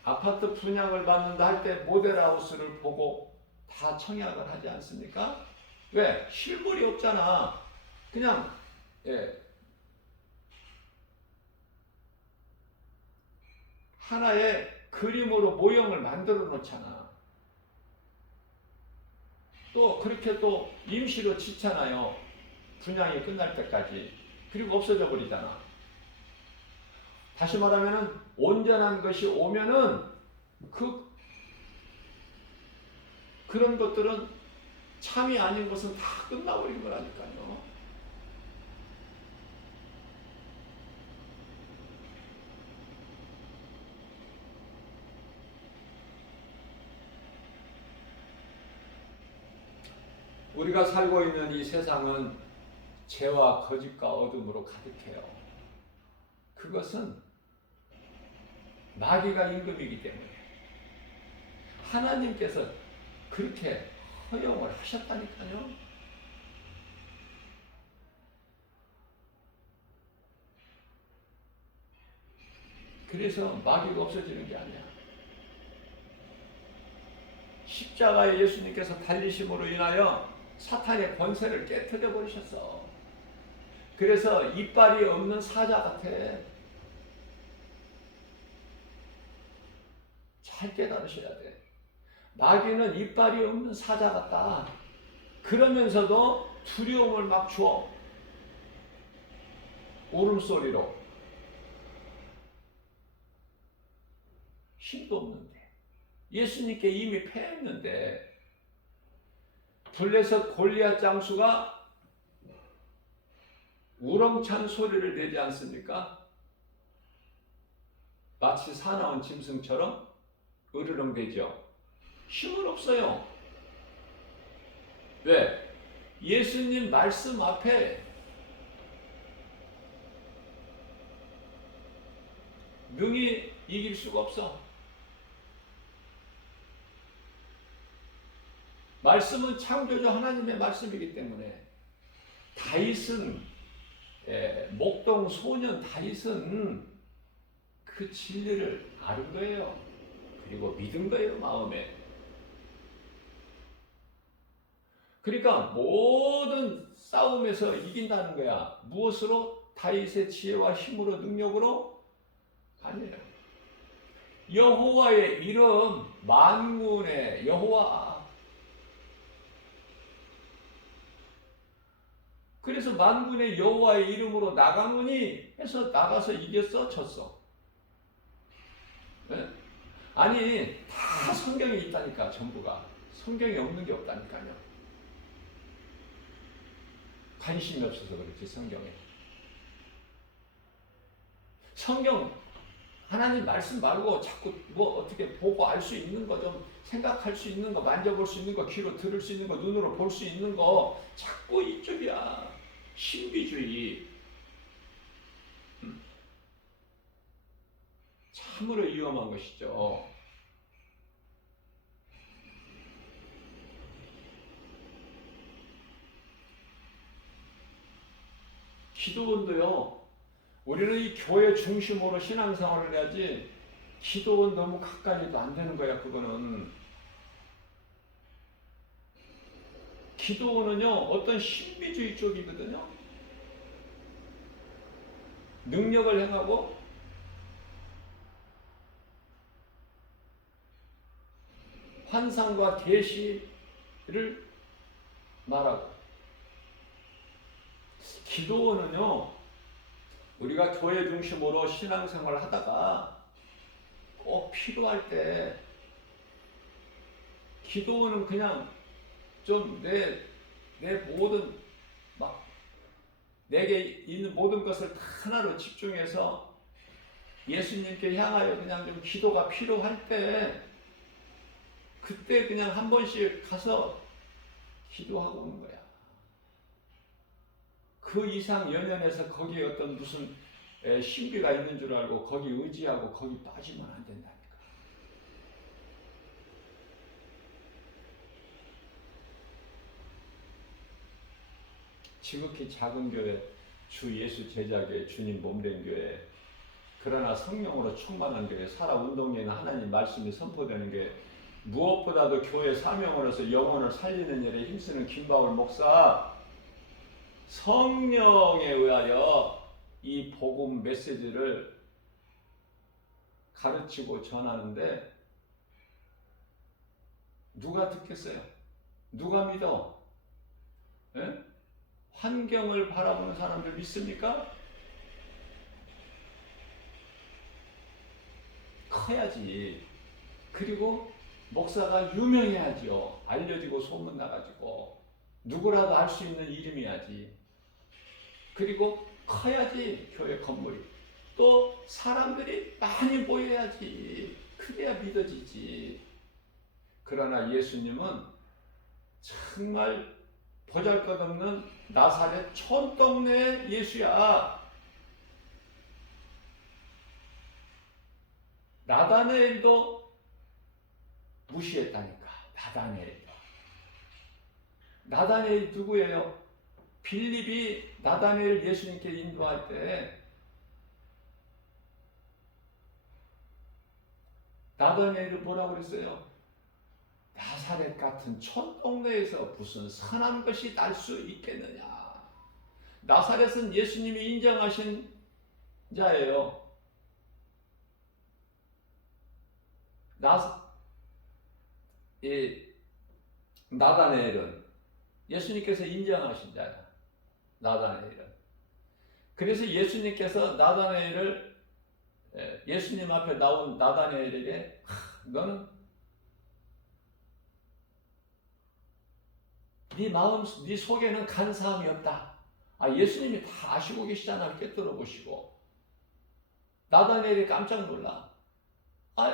아파트 분양을 받는다 할 때 모델하우스를 보고 다 청약을 하지 않습니까? 왜? 실물이 없잖아. 그냥 하나의 그림으로 모형을 만들어 놓잖아. 또 그렇게 또 임시로 짓잖아요. 분양이 끝날 때까지. 그리고 없어져 버리잖아. 다시 말하면은 온전한 것이 오면은 그런 것들은 참이 아닌 것은 다 끝나버린 거라니까요. 우리가 살고 있는 이 세상은 죄와 거짓과 어둠으로 가득해요. 그것은 마귀가 임금이기 때문에 하나님께서 그렇게 허용을 하셨다니까요. 그래서 마귀가 없어지는 게 아니야. 십자가에 예수님께서 달리심으로 인하여 사탄의 권세를 깨뜨려 버리셨어. 그래서 이빨이 없는 사자 같아. 잘 깨달으셔야 돼. 마귀는 이빨이 없는 사자 같다. 그러면서도 두려움을 막 줘. 울음소리로. 힘도 없는데. 예수님께 이미 패했는데 블레셋 골리앗 장수가 우렁찬 소리를 내지 않습니까? 마치 사나운 짐승처럼 으르렁대죠. 힘은 없어요. 왜? 예수님 말씀 앞에 능히 이길 수가 없어. 말씀은 창조주 하나님의 말씀이기 때문에 다윗은 목동 소년 다윗은 그 진리를 아는 거예요. 그리고 믿은 거예요, 마음에. 그러니까 모든 싸움에서 이긴다는 거야. 무엇으로? 다윗의 지혜와 힘으로, 능력으로? 아니에요. 여호와의 이름, 만군의 여호와. 그래서 만군의 여호와의 이름으로 나가노니 해서 나가서 이겼어, 졌어. 네? 아니, 다 성경에 있다니까, 전부가. 성경에 없는 게 없다니까요. 관심이 없어서 그렇지, 성경에. 성경, 하나님 말씀 말고 자꾸 뭐 어떻게 보고 알 수 있는 거, 좀 생각할 수 있는 거, 만져볼 수 있는 거, 귀로 들을 수 있는 거, 눈으로 볼 수 있는 거, 자꾸 이쪽이야. 신비주의. 참으로 위험한 것이죠. 기도원도요, 우리는 이 교회 중심으로 신앙생활을 해야지, 기도원 너무 가까이도 안 되는 거야, 그거는. 기도원은요, 어떤 신비주의 쪽이거든요. 능력을 행하고, 환상과 계시를 말하고. 기도원은요, 우리가 교회 중심으로 신앙생활을 하다가 꼭 필요할 때, 기도원은 그냥 좀 내 모든, 내게 있는 모든 것을 다 하나로 집중해서 예수님께 향하여 그냥 좀 기도가 필요할 때 그때 그냥 한 번씩 가서 기도하고 오는 거야. 그 이상 연연해서 거기에 어떤 무슨 신비가 있는 줄 알고 거기 의지하고 거기 빠지면 안 된다니까. 지극히 작은 교회, 주 예수 제자교회, 주님 몸된 교회, 그러나 성령으로 충만한 교회, 살아 운동에는 하나님 말씀이 선포되는 교회, 무엇보다도 교회 사명으로서 영혼을 살리는 일에 힘쓰는 김바울 목사, 성령에 의하여 이 복음 메시지를 가르치고 전하는데 누가 듣겠어요? 누가 믿어? 예? 환경을 바라보는 사람들 믿습니까? 커야지. 그리고 목사가 유명해야지요. 알려지고 소문나가지고 누구라도 알 수 있는 이름이야지. 그리고 커야지 교회 건물이. 또 사람들이 많이 모여야지. 그래야 믿어지지. 그러나 예수님은 정말 보잘것없는 나사렛 촌동네 예수야. 나다나엘도 무시했다니까. 나다나엘이 누구예요? 빌립이 나다나엘 예수님께 인도할 때 나다나엘이 뭐라고 그랬어요? 나사렛 같은 촌동네에서 무슨 선한 것이 날 수 있겠느냐. 나사렛은 예수님이 인정하신 자예요. 나다나엘은 예수님께서 인정하신 자야. 나다나엘은. 그래서 예수님께서 나다나엘을 예수님 앞에 나온 나다나엘에게 너는 네 마음, 네 속에는 간사함이 없다. 예수님이 다 아시고 계시잖아. 깨뜨려 보시고. 나다나엘이 깜짝 놀라.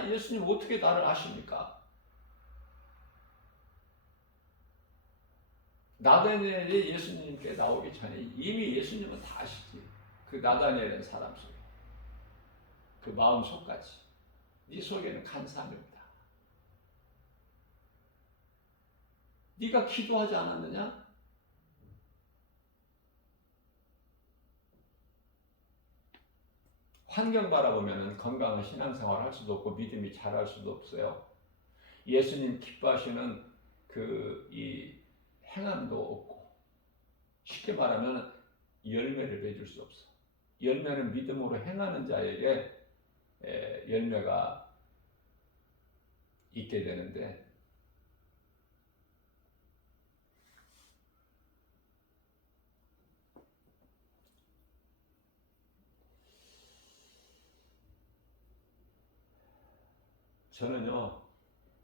예수님 어떻게 나를 아십니까? 나다나엘이 예수님께 나오기 전에 이미 예수님은 다 아시지. 그 나다나엘은 사람 속에. 그 마음 속까지. 네 속에는 간사함이 없다. 네가 기도하지 않았느냐? 환경 바라보면 건강한 신앙생활 할 수도 없고 믿음이 자랄 수도 없어요. 예수님 기뻐하시는 이 행함도 없고, 쉽게 말하면 열매를 맺을 수 없어. 열매는 믿음으로 행하는 자에게 열매가 있게 되는데, 저는요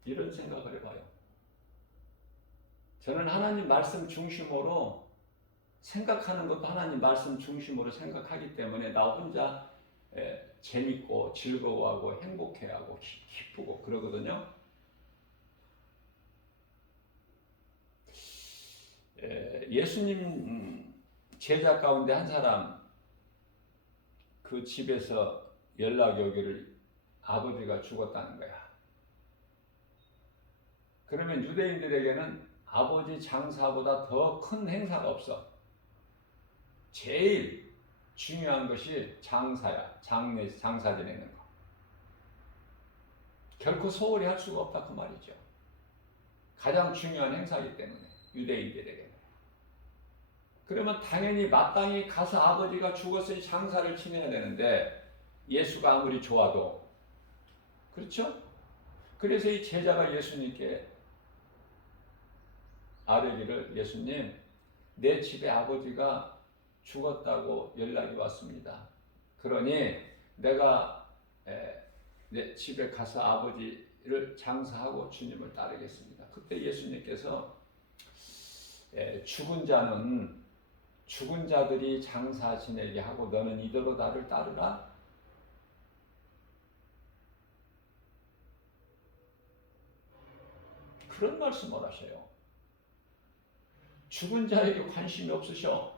이런 생각을 해봐요. 저는 하나님 말씀 중심으로 생각하는 것도 하나님 말씀 중심으로 생각하기 때문에 나 혼자 재밌고 즐거워하고 행복해하고 기쁘고 그러거든요. 예수님 제자 가운데 한 사람, 그 집에서 연락이 오기를 아버지가 죽었다는 거야. 그러면 유대인들에게는 아버지 장사보다 더 큰 행사가 없어. 제일 중요한 것이 장사야. 장사 지내는 거. 결코 소홀히 할 수가 없다 그 말이죠. 가장 중요한 행사이기 때문에 유대인들에게는. 그러면 당연히 마땅히 가서 아버지가 죽었으니 장사를 지내야 되는데 예수가 아무리 좋아도, 그렇죠? 그래서 이 제자가 예수님께 아뢰기를, 예수님, 내 집에 아버지가 죽었다고 연락이 왔습니다. 그러니 내가 내 집에 가서 아버지를 장사하고 주님을 따르겠습니다. 그때 예수님께서 죽은 자들이 장사 지내게 하고 너는 이대로 나를 따르라. 그런 말씀을 하셔요. 죽은 자에게 관심이 없으셔.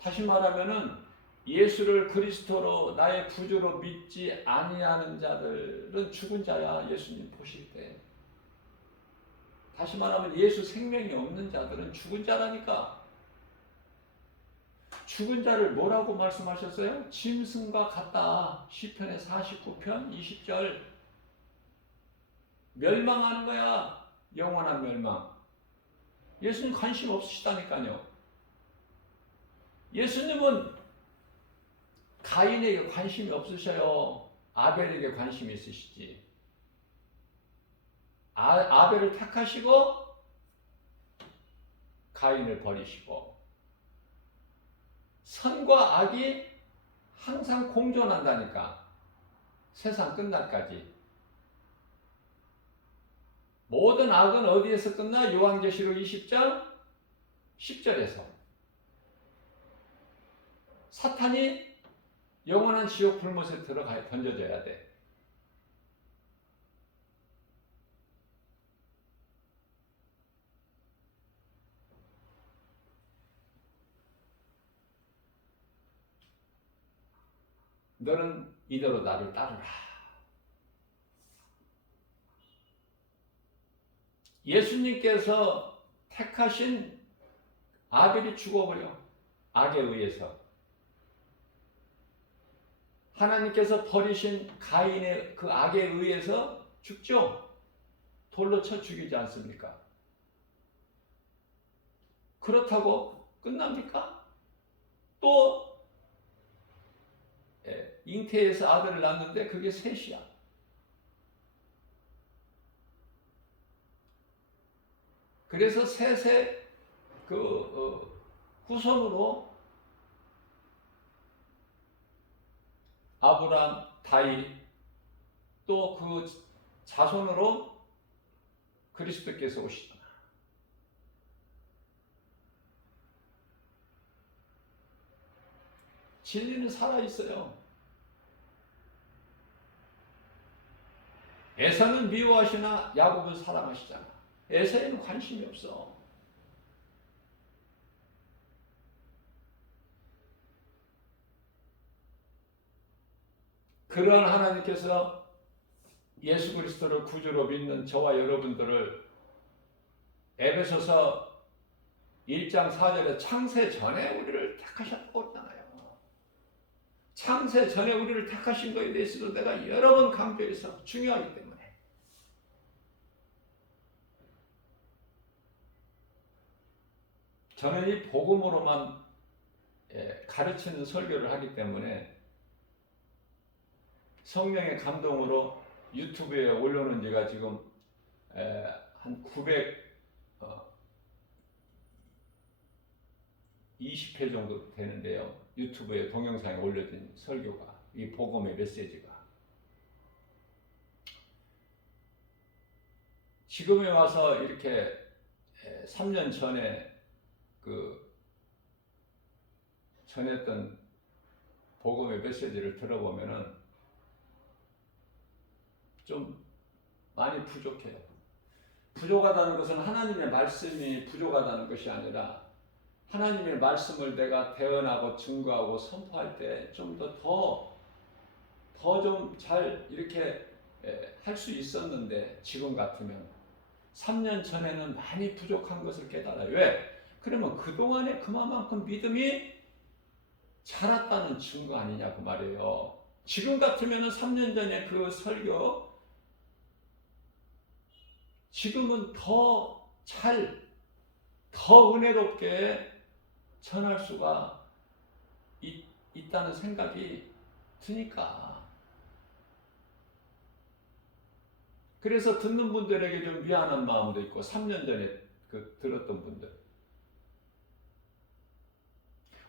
다시 말하면은 예수를 그리스도로 나의 구주로 믿지 아니하는 자들은 죽은 자야. 예수님 보실 때. 다시 말하면 예수 생명이 없는 자들은 죽은 자라니까. 죽은 자를 뭐라고 말씀하셨어요? 짐승과 같다. 시편의 49편 20절. 멸망하는 거야. 영원한 멸망. 예수님 관심 없으시다니까요. 예수님은 가인에게 관심이 없으셔요. 아벨에게 관심이 있으시지. 아벨을 택하시고 가인을 버리시고, 선과 악이 항상 공존한다니까. 세상 끝날까지. 모든 악은 어디에서 끝나? 요한계시록 20장 10절에서. 사탄이 영원한 지옥 불못에 들어가 던져져야 돼. 너는 이대로 나를 따르라. 예수님께서 택하신 아벨이 죽어버려. 악에 의해서. 하나님께서 버리신 가인의 그 악에 의해서 죽죠. 돌로 쳐 죽이지 않습니까? 그렇다고 끝납니까? 또 잉태에서 아들을 낳는데 그게 셋이야. 그래서 셋의 후손으로 아브람, 다윗, 또 그 자손으로 그리스도께서 오시잖아. 진리는 살아있어요. 에사는 미워하시나 야곱은 사랑하시잖아. 에사에는 관심이 없어. 그러한 하나님께서 예수 그리스도를 구주로 믿는 저와 여러분들을 에베소서 1장 4절에 창세 전에 우리를 택하셨다고 했잖아요. 창세 전에 우리를 택하신 것에 대해서도 내가 여러 번 강조해서 중요하기 때문에. 저는 이 복음으로만 가르치는 설교를 하기 때문에 성령의 감동으로 유튜브에 올려놓은 지가 지금 한 920회 정도 되는데요. 유튜브에 동영상에 올려진 설교가, 이 복음의 메시지가. 지금에 와서 이렇게 3년 전에 전했던 복음의 메시지를 들어보면은 좀 많이 부족해요. 부족하다는 것은 하나님의 말씀이 부족하다는 것이 아니라 하나님의 말씀을 내가 대언하고 증거하고 선포할 때 좀 더 좀 잘 이렇게 할 수 있었는데, 지금 같으면 3년 전에는 많이 부족한 것을 깨달아요. 왜? 그러면 그동안에 그만큼 믿음이 자랐다는 증거 아니냐고 말이에요. 지금 같으면 3년 전에 그 설교 지금은 더 은혜롭게 전할 수가 있다는 생각이 드니까. 그래서 듣는 분들에게 좀 미안한 마음도 있고, 3년 전에 들었던 분들.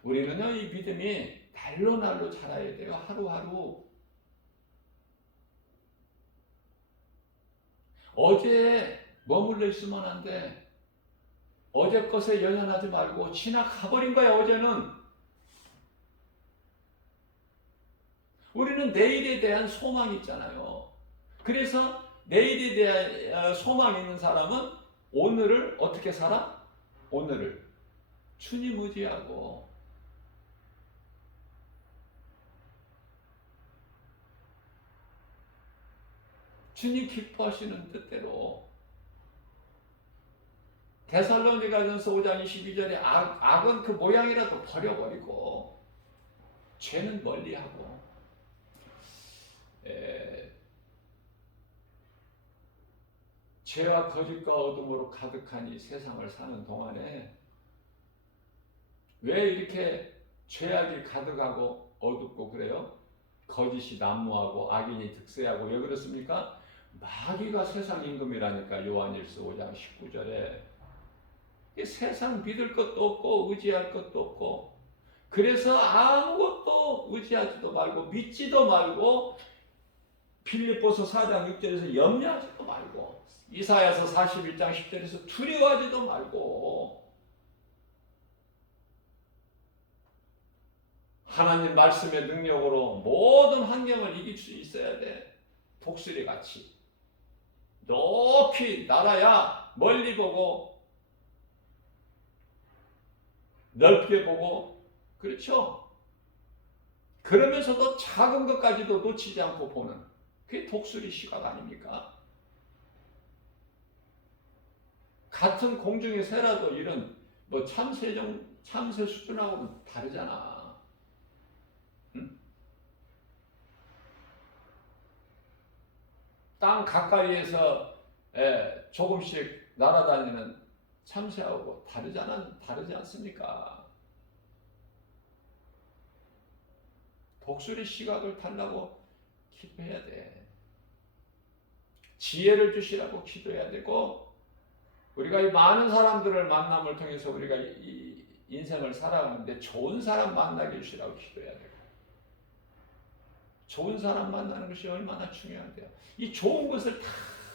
우리는요, 이 믿음이 날로 자라야 돼요. 하루하루. 어제에 머물러 있으면 안 돼. 어제 것에 연연하지 말고 지나가버린 거야, 어제는. 우리는 내일에 대한 소망이 있잖아요. 그래서 내일에 대한 소망이 있는 사람은 오늘을 어떻게 살아? 오늘을 주님 의지하고 주님 기뻐하시는 뜻대로 데살로니가전서 5장 22절에 악은 그 모양이라도 버려버리고 죄는 멀리하고 죄와 거짓과 어둠으로 가득한 이 세상을 사는 동안에 왜 이렇게 죄악이 가득하고 어둡고 그래요? 거짓이 난무하고 악인이 득세하고 왜 그렇습니까? 마귀가 세상 임금이라니까. 요한일서 5장 19절에 세상 믿을 것도 없고 의지할 것도 없고 그래서 아무것도 의지하지도 말고 믿지도 말고 빌립보서 4장 6절에서 염려하지도 말고 이사야서 41장 10절에서 두려워하지도 말고 하나님 말씀의 능력으로 모든 환경을 이길 수 있어야 돼. 독수리 같이 높이 날아야 멀리 보고 넓게 보고 그렇죠? 그러면서도 작은 것까지도 놓치지 않고 보는 그게 독수리 시각 아닙니까? 같은 공중의 새라도 이런 뭐 참새 수준하고는 다르잖아. 응? 땅 가까이에서 조금씩 날아다니는 참새하고 다르지 않습니까? 독수리 시각을 달라고 기도해야 돼. 지혜를 주시라고 기도해야 되고 우리가 이 많은 사람들을 만남을 통해서 우리가 이 인생을 살아가는데 좋은 사람 만나게 해주시라고 기도해야 되고 좋은 사람 만나는 것이 얼마나 중요한데요. 이 좋은 것을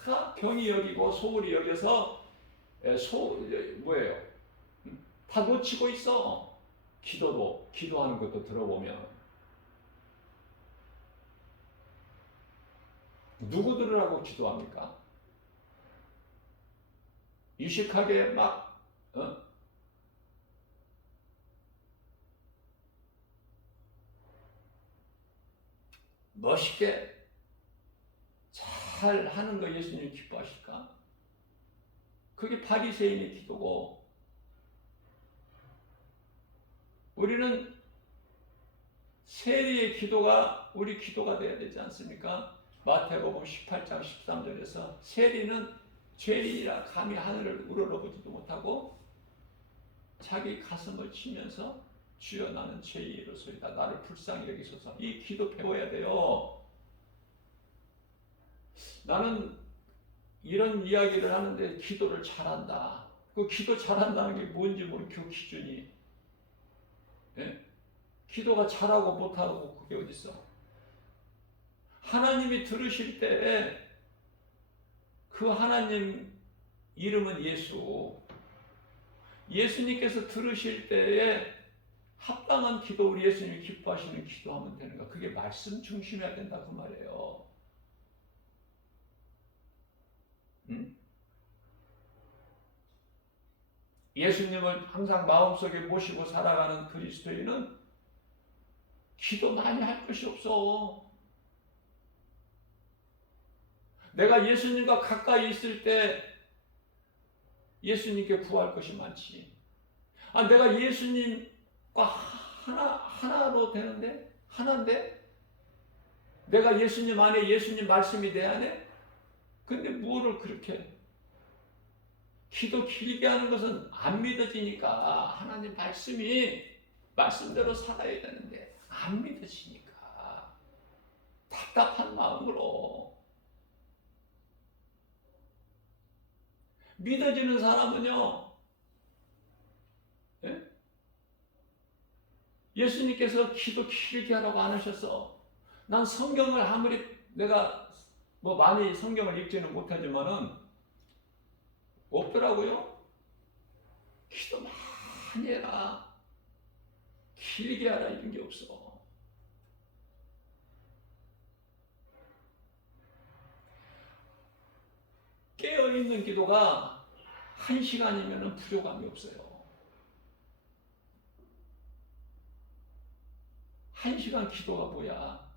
다 경히 여기고 소홀히 여겨서 뭐예요? 다 놓치고 있어. 기도하는 것도 들어보면 누구들을 하고 기도합니까? 유식하게 막 멋있게 잘 하는 거 예수님이 기뻐하실까? 그게 바리새인의 기도고 우리는 세리의 기도가 우리 기도가 돼야 되지 않습니까? 마태복음 18장 13절에서 세리는 죄인이라 감히 하늘을 우러러보지도 못하고 자기 가슴을 치면서 주여 나는 죄인이로소이다. 나를 불쌍히 여기소서. 이 기도 배워야 돼요. 나는 이런 이야기를 하는데 기도를 잘한다. 그 기도 잘한다는 게 뭔지 모르고 기준이 기도가 잘하고 못하고 그게 어딨어. 하나님이 들으실 때 그 하나님 이름은 예수님께서 들으실 때에 합당한 기도 우리 예수님이 기뻐하시는 기도하면 되는 거야. 그게 말씀 중심이어야 된다 그 말이에요. 응? 예수님을 항상 마음속에 모시고 살아가는 그리스도인은 기도 많이 할 것이 없어. 내가 예수님과 가까이 있을 때 예수님께 구할 것이 많지. 내가 예수님과 하나로 되는데? 하나인데? 내가 예수님 안에 예수님 말씀이 내 안에? 근데 뭐를 그렇게 기도 길게 하는 것은 안 믿어지니까 하나님 말씀대로 살아야 되는데 안 믿어지니까 답답한 마음으로 믿어지는 사람은요, 예수님께서 기도 길게 하라고 안 하셨어. 난 성경을 아무리 내가 뭐 많이 성경을 읽지는 못하지만은 없더라고요. 기도 많이 해라. 길게 하라 이런 게 없어. 깨어있는 기도가 1시간이면 부족함이 없어요. 1시간 기도가 뭐야?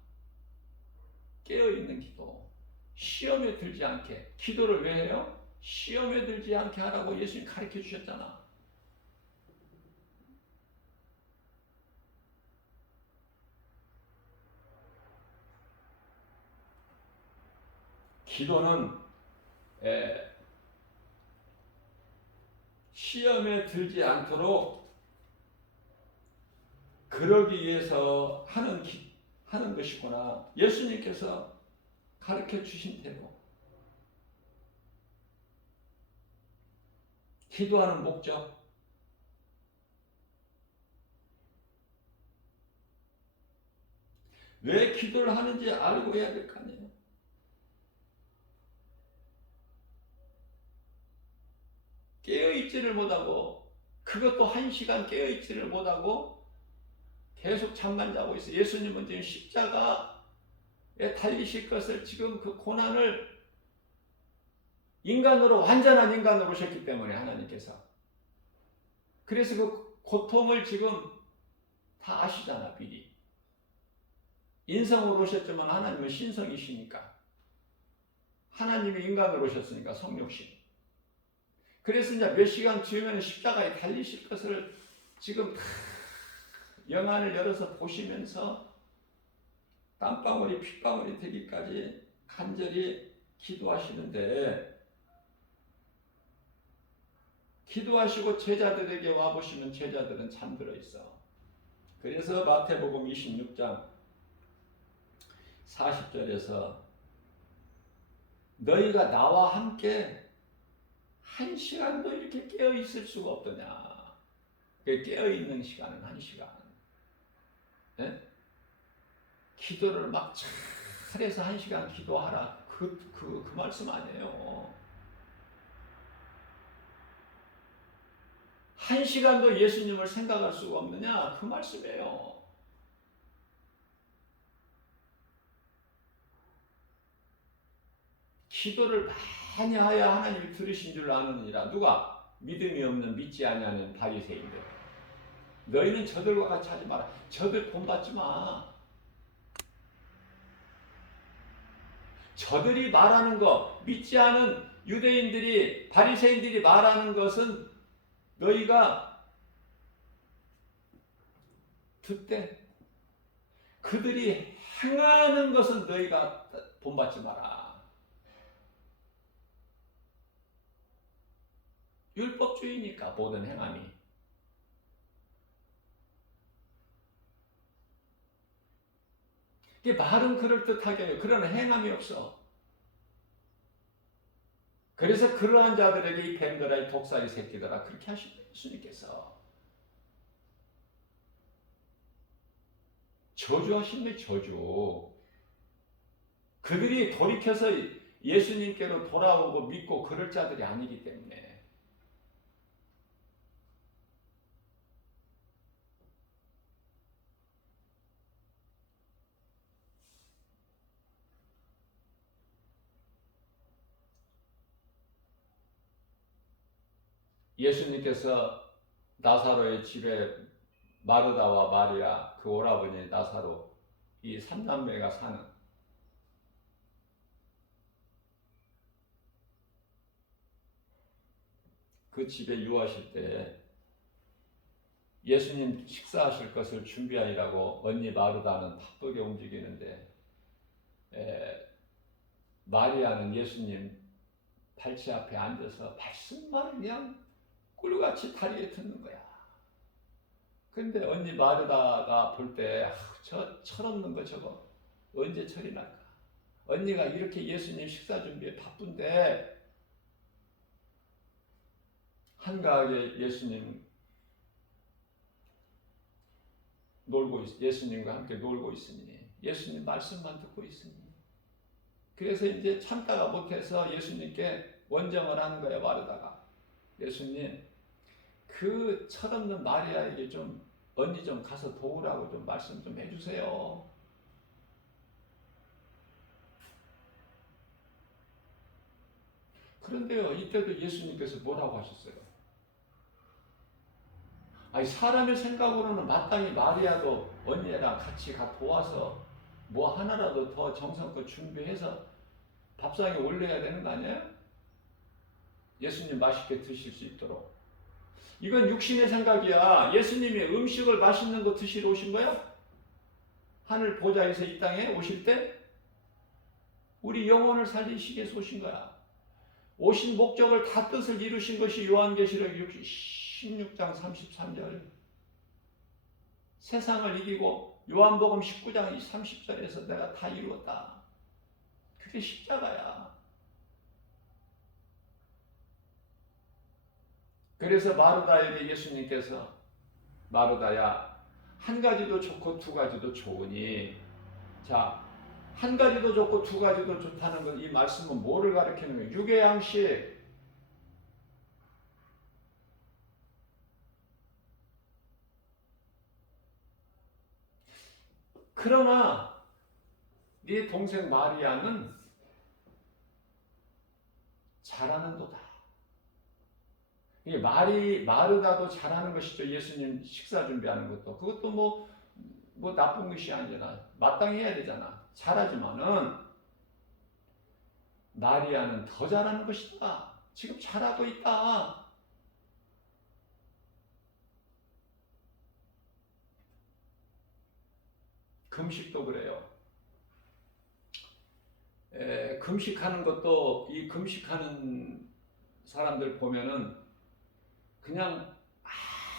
깨어있는 기도. 시험에 들지 않게. 기도를 왜 해요? 시험에 들지 않게 하라고 예수님 가르쳐 주셨잖아. 기도는 시험에 들지 않도록 그러기 위해서 하는 것이구나. 예수님께서 가르쳐 주신 대로 기도하는 목적. 왜 기도를 하는지 알고 해야 될 거 아니에요. 깨어있지를 못하고, 그것도 1시간 깨어있지를 못하고 계속 잠만 자고 있어요. 예수님은 지금 십자가에 달리실 것을, 지금 그 고난을 인간으로, 완전한 인간으로 오셨기 때문에 하나님께서. 그래서 그 고통을 지금 다 아시잖아, 미리. 인성으로 오셨지만 하나님은 신성이시니까. 하나님이 인간으로 오셨으니까 성육신. 그래서 이제 몇 시간 뒤에는 십자가에 달리실 것을 지금 영안을 열어서 보시면서 땀방울이 핏방울이 되기까지 간절히 기도하시는데, 기도하시고 제자들에게 와보시면 제자들은 잠들어 있어. 그래서 마태복음 26장 40절에서 너희가 나와 함께 1시간도 이렇게 깨어있을 수가 없더냐. 깨어있는 시간은 1시간. 네? 기도를 막 잘해서 1시간 기도하라. 그 말씀 아니에요. 1시간도 예수님을 생각할 수가 없느냐? 그 말씀이에요. 기도를 많이 하야 하나님이 들으신 줄 아느니라. 누가? 믿음이 없는, 믿지 아니하는 바리새인들. 너희는 저들과 같이 하지 마라. 저들 본받지 마. 저들이 말하는 거, 믿지 않은 유대인들이, 바리새인들이 말하는 것은 너희가 듣되 그들이 행하는 것은 너희가 본받지 마라. 율법주의니까 모든 행함이. 이게 말은 그럴듯하게 해요. 그러나 행함이 없어. 그래서 그러한 자들에게 이 뱀들아, 이 독사의 새끼들아, 그렇게 하시는 예수님께서 저주하시네, 저주. 그들이 돌이켜서 예수님께로 돌아오고 믿고 그럴 자들이 아니기 때문에. 예수님께서 나사로의 집에 마르다와 마리아, 그 오라버니 나사로, 이 3남매가 사는 그 집에 유하실 때 예수님 식사하실 것을 준비하시라고 언니 마르다는 바쁘게 움직이는데, 마리아는 예수님 발치 앞에 앉아서 말씀만 그냥 꿀같이 다리에 듣는 거야. 근데 언니 마르다가 볼 때, 저 철없는 거 저거 언제 철이 날까? 언니가 이렇게 예수님 식사 준비에 바쁜데 한가하게 예수님과 함께 놀고 있으니, 예수님 말씀만 듣고 있으니. 그래서 이제 참다가 못해서 예수님께 원정을 하는 거예요, 마르다가. 예수님, 그 철없는 마리아에게 좀 언니 좀 가서 도우라고 좀 말씀 좀 해주세요. 그런데요, 이때도 예수님께서 뭐라고 하셨어요? 아니, 사람의 생각으로는 마땅히 마리아도 언니랑 같이 도와서 뭐 하나라도 더 정성껏 준비해서 밥상에 올려야 되는 거 아니에요? 예수님 맛있게 드실 수 있도록. 이건 육신의 생각이야. 예수님이 음식을 맛있는 거 드시러 오신 거야? 하늘 보좌에서 이 땅에 오실 때 우리 영혼을 살리시기 위해서 오신 거야. 오신 목적을 다 뜻을 이루신 것이 요한계시록 16장 33절. 세상을 이기고 요한복음 19장 30절에서 내가 다 이루었다. 그게 십자가야. 그래서 마르다에게 예수님께서 마르다야, 한 가지도 좋고 두 가지도 좋으니, 자, 한 가지도 좋고 두 가지도 좋다는 건 이 말씀은 뭐를 가리키는 거예요? 육의 양식. 그러나 네 동생 마리아는 잘하는도다. 이게 마르다도 잘하는 것이죠. 예수님 식사 준비하는 것도. 그것도 뭐 나쁜 것이 아니잖아. 마땅히 해야 되잖아. 잘하지만은 마리아는 더 잘하는 것이다. 지금 잘하고 있다. 금식도 그래요. 금식하는 것도, 이 금식하는 사람들 보면은 그냥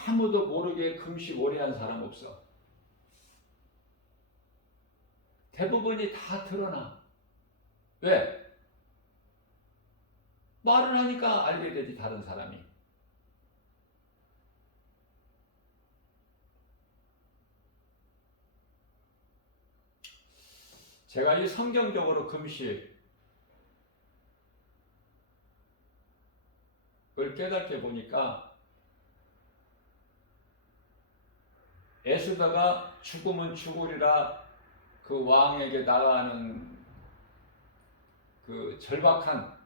아무도 모르게 금식 오래 한 사람 없어. 대부분이 다 드러나. 왜? 말을 하니까 알게 되지, 다른 사람이. 제가 이 성경적으로 금식을 깨닫게 보니까 에스더가 죽으면 죽으리라 그 왕에게 나가는 그 절박한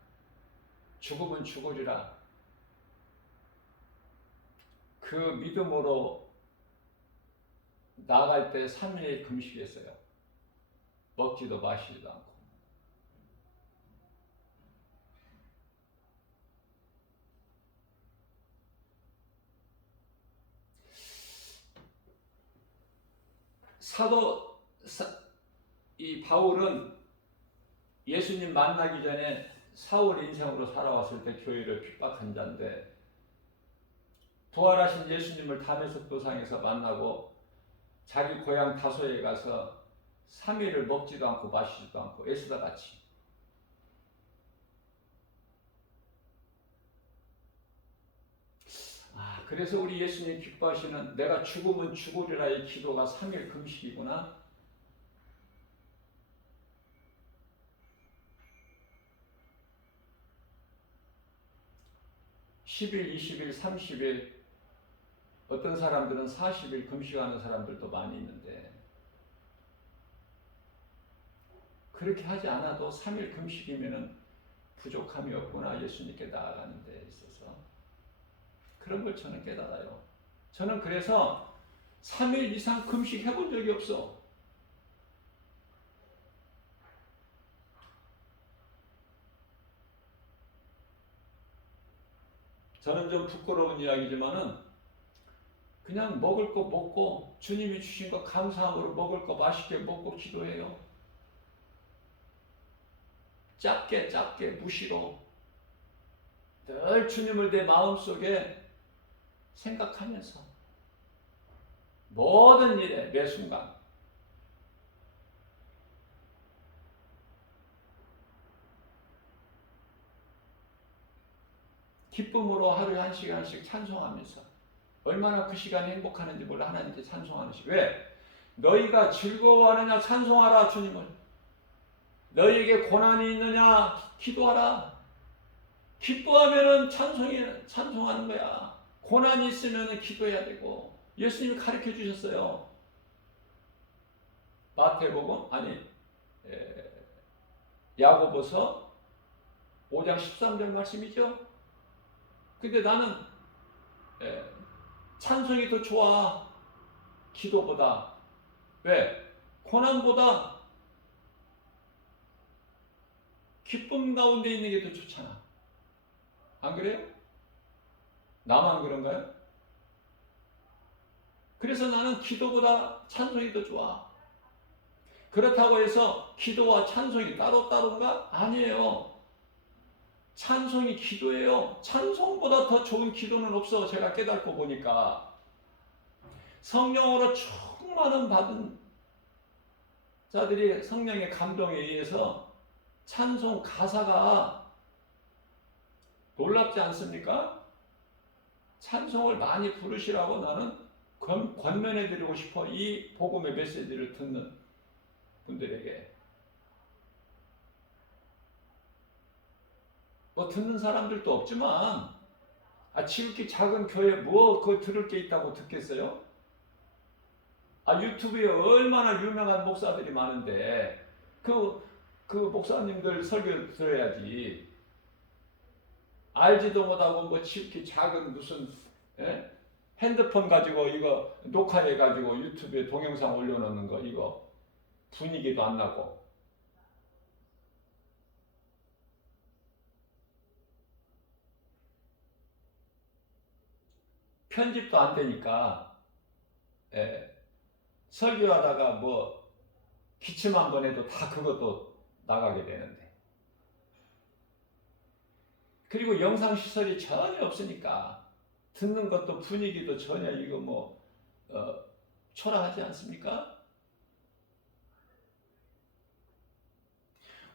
죽으면 죽으리라 그 믿음으로 나갈 때 3일 금식했어요. 먹지도 마시지도 않고. 이 바울은 예수님 만나기 전에 사울 인생으로 살아왔을 때 교회를 핍박한 자인데, 부활하신 예수님을 다메섹 도상에서 만나고 자기 고향 다소에 가서 3일을 먹지도 않고 마시지도 않고 에스더 같이. 그래서 우리 예수님 기뻐하시는 내가 죽으면 죽으리라의 기도가 3일 금식이구나. (10일) (20일) (30일) 어떤 사람들은 40일 금식하는 사람들도 많이 있는데, 그렇게 하지 않아도 3일 금식이면 부족함이 없구나, 예수님께 나아가는 데 있어서. 그런 걸 저는 깨달아요. 저는 그래서 3일 이상 금식 해본 적이 없어. 저는 좀 부끄러운 이야기지만은 그냥 먹을 거 먹고 주님이 주신 거 감사함으로 먹을 거 맛있게 먹고 기도해요. 짧게 무시로 늘 주님을 내 마음속에 생각하면서 모든 일에 매 순간 기쁨으로 하루에 1시간씩 찬송하면서, 얼마나 그 시간이 행복하는지 몰라. 하나님께 찬송하는 시간. 왜? 너희가 즐거워하느냐 찬송하라 주님을. 너희에게 고난이 있느냐 기도하라. 기뻐하면은 찬송하는 거야. 고난이 있으면은 기도해야 되고. 예수님이 가르쳐 주셨어요. 마태복음 야고보서 5장 13절 말씀이죠. 근데 나는 찬송이 더 좋아. 기도보다. 왜? 고난보다 기쁨 가운데 있는 게 더 좋잖아. 안 그래요? 나만 그런가요? 그래서 나는 기도보다 찬송이 더 좋아. 그렇다고 해서 기도와 찬송이 따로따로인가? 아니에요. 찬송이 기도예요. 찬송보다 더 좋은 기도는 없어. 제가 깨닫고 보니까. 성령으로 충만한 받은 자들이 성령의 감동에 의해서 찬송 가사가 놀랍지 않습니까? 찬송을 많이 부르시라고 나는 권면해 드리고 싶어. 이 복음의 메시지를 듣는 분들에게. 뭐 듣는 사람들도 없지만 지극히 작은 교회 뭐 그거 들을 게 있다고 듣겠어요? 유튜브에 얼마나 유명한 목사들이 많은데 그 목사님들 설교 들어야지. 알지도 못하고 뭐 지극히 작은 무슨 핸드폰 가지고 이거 녹화해 가지고 유튜브에 동영상 올려놓는 거 이거 분위기도 안 나고. 편집도 안 되니까 설교하다가 뭐 기침 한번 해도 다 그것도 나가게 되는데. 그리고 영상 시설이 전혀 없으니까 듣는 것도 분위기도 전혀 이거 뭐 초라하지 않습니까?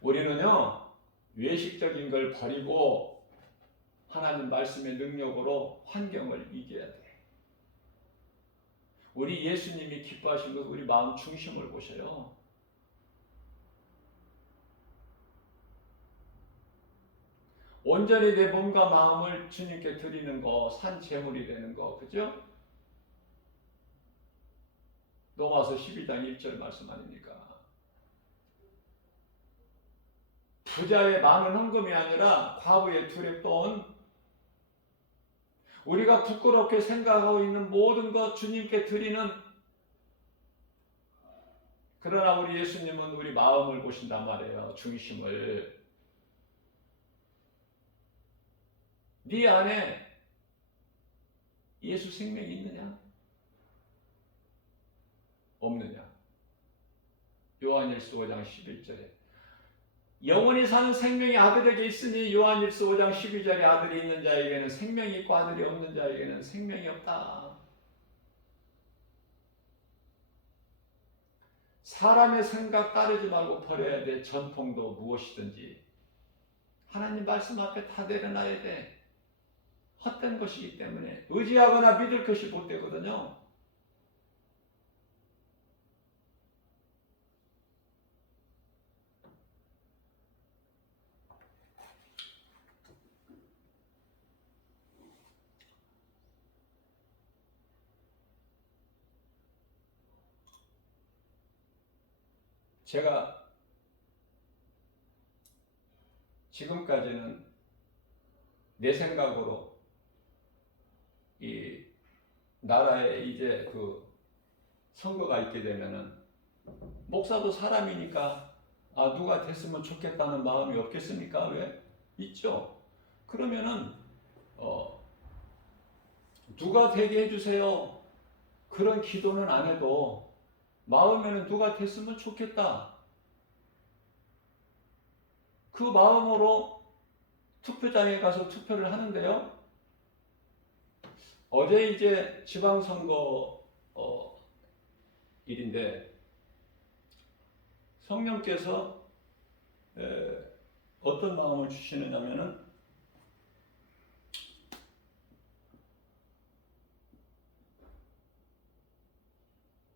우리는요 외식적인 걸 버리고 하나님 말씀의 능력으로 환경을 이겨야 돼. 우리 예수님이 기뻐하신 것 우리 마음 중심을 보셔요. 온전히 내 몸과 마음을 주님께 드리는 거, 산 제물이 되는 거, 그죠? 로마서 12장 1절 말씀 아닙니까? 부자의 많은 헌금이 아니라 과부의 두렵돈, 우리가 부끄럽게 생각하고 있는 모든 것 주님께 드리는. 그러나 우리 예수님은 우리 마음을 보신단 말이에요. 중심을. 네 안에 예수 생명이 있느냐? 없느냐? 요한일서 5장 11절에 영원히 사는 생명이 아들에게 있으니 요한일서 5장 12절에 아들이 있는 자에게는 생명이 있고 아들이 없는 자에게는 생명이 없다. 사람의 생각 따르지 말고 버려야 돼. 전통도 무엇이든지 하나님 말씀 앞에 다 내려놔야 돼. 헛된 것이기 때문에 의지하거나 믿을 것이 못 되거든요. 제가 지금까지는 내 생각으로 이 나라에 이제 그 선거가 있게 되면은 목사도 사람이니까 누가 됐으면 좋겠다는 마음이 없겠습니까? 왜? 있죠. 그러면은 누가 되게 해주세요. 그런 기도는 안 해도 마음에는 누가 됐으면 좋겠다. 그 마음으로 투표장에 가서 투표를 하는데요. 어제 이제 지방선거 일인데 성령께서 어떤 마음을 주시느냐면은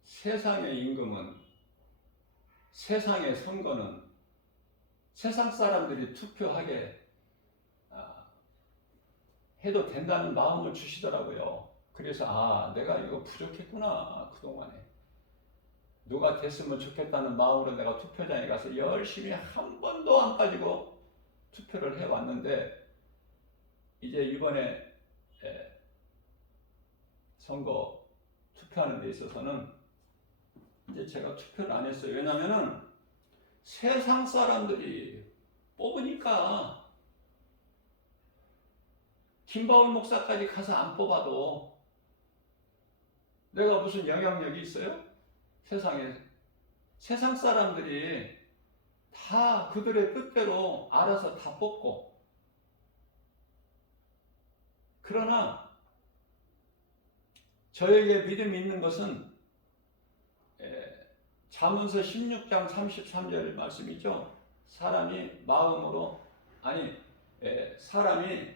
세상의 임금은, 세상의 선거는 세상 사람들이 투표하게 해도 된다는 마음을 주시더라고요. 그래서 내가 이거 부족했구나. 그동안에 누가 됐으면 좋겠다는 마음으로 내가 투표장에 가서 열심히 한 번도 안 빠지고 투표를 해왔는데 이제 이번에 선거 투표하는 데 있어서는 이제 제가 투표를 안 했어요. 왜냐면은 세상 사람들이 뽑으니까 김바울 목사까지 가서 안 뽑아도 내가 무슨 영향력이 있어요? 세상에 세상 사람들이 다 그들의 뜻대로 알아서 다 뽑고, 그러나 저에게 믿음이 있는 것은 잠언서 16장 33절 말씀이죠. 사람이 마음으로 사람이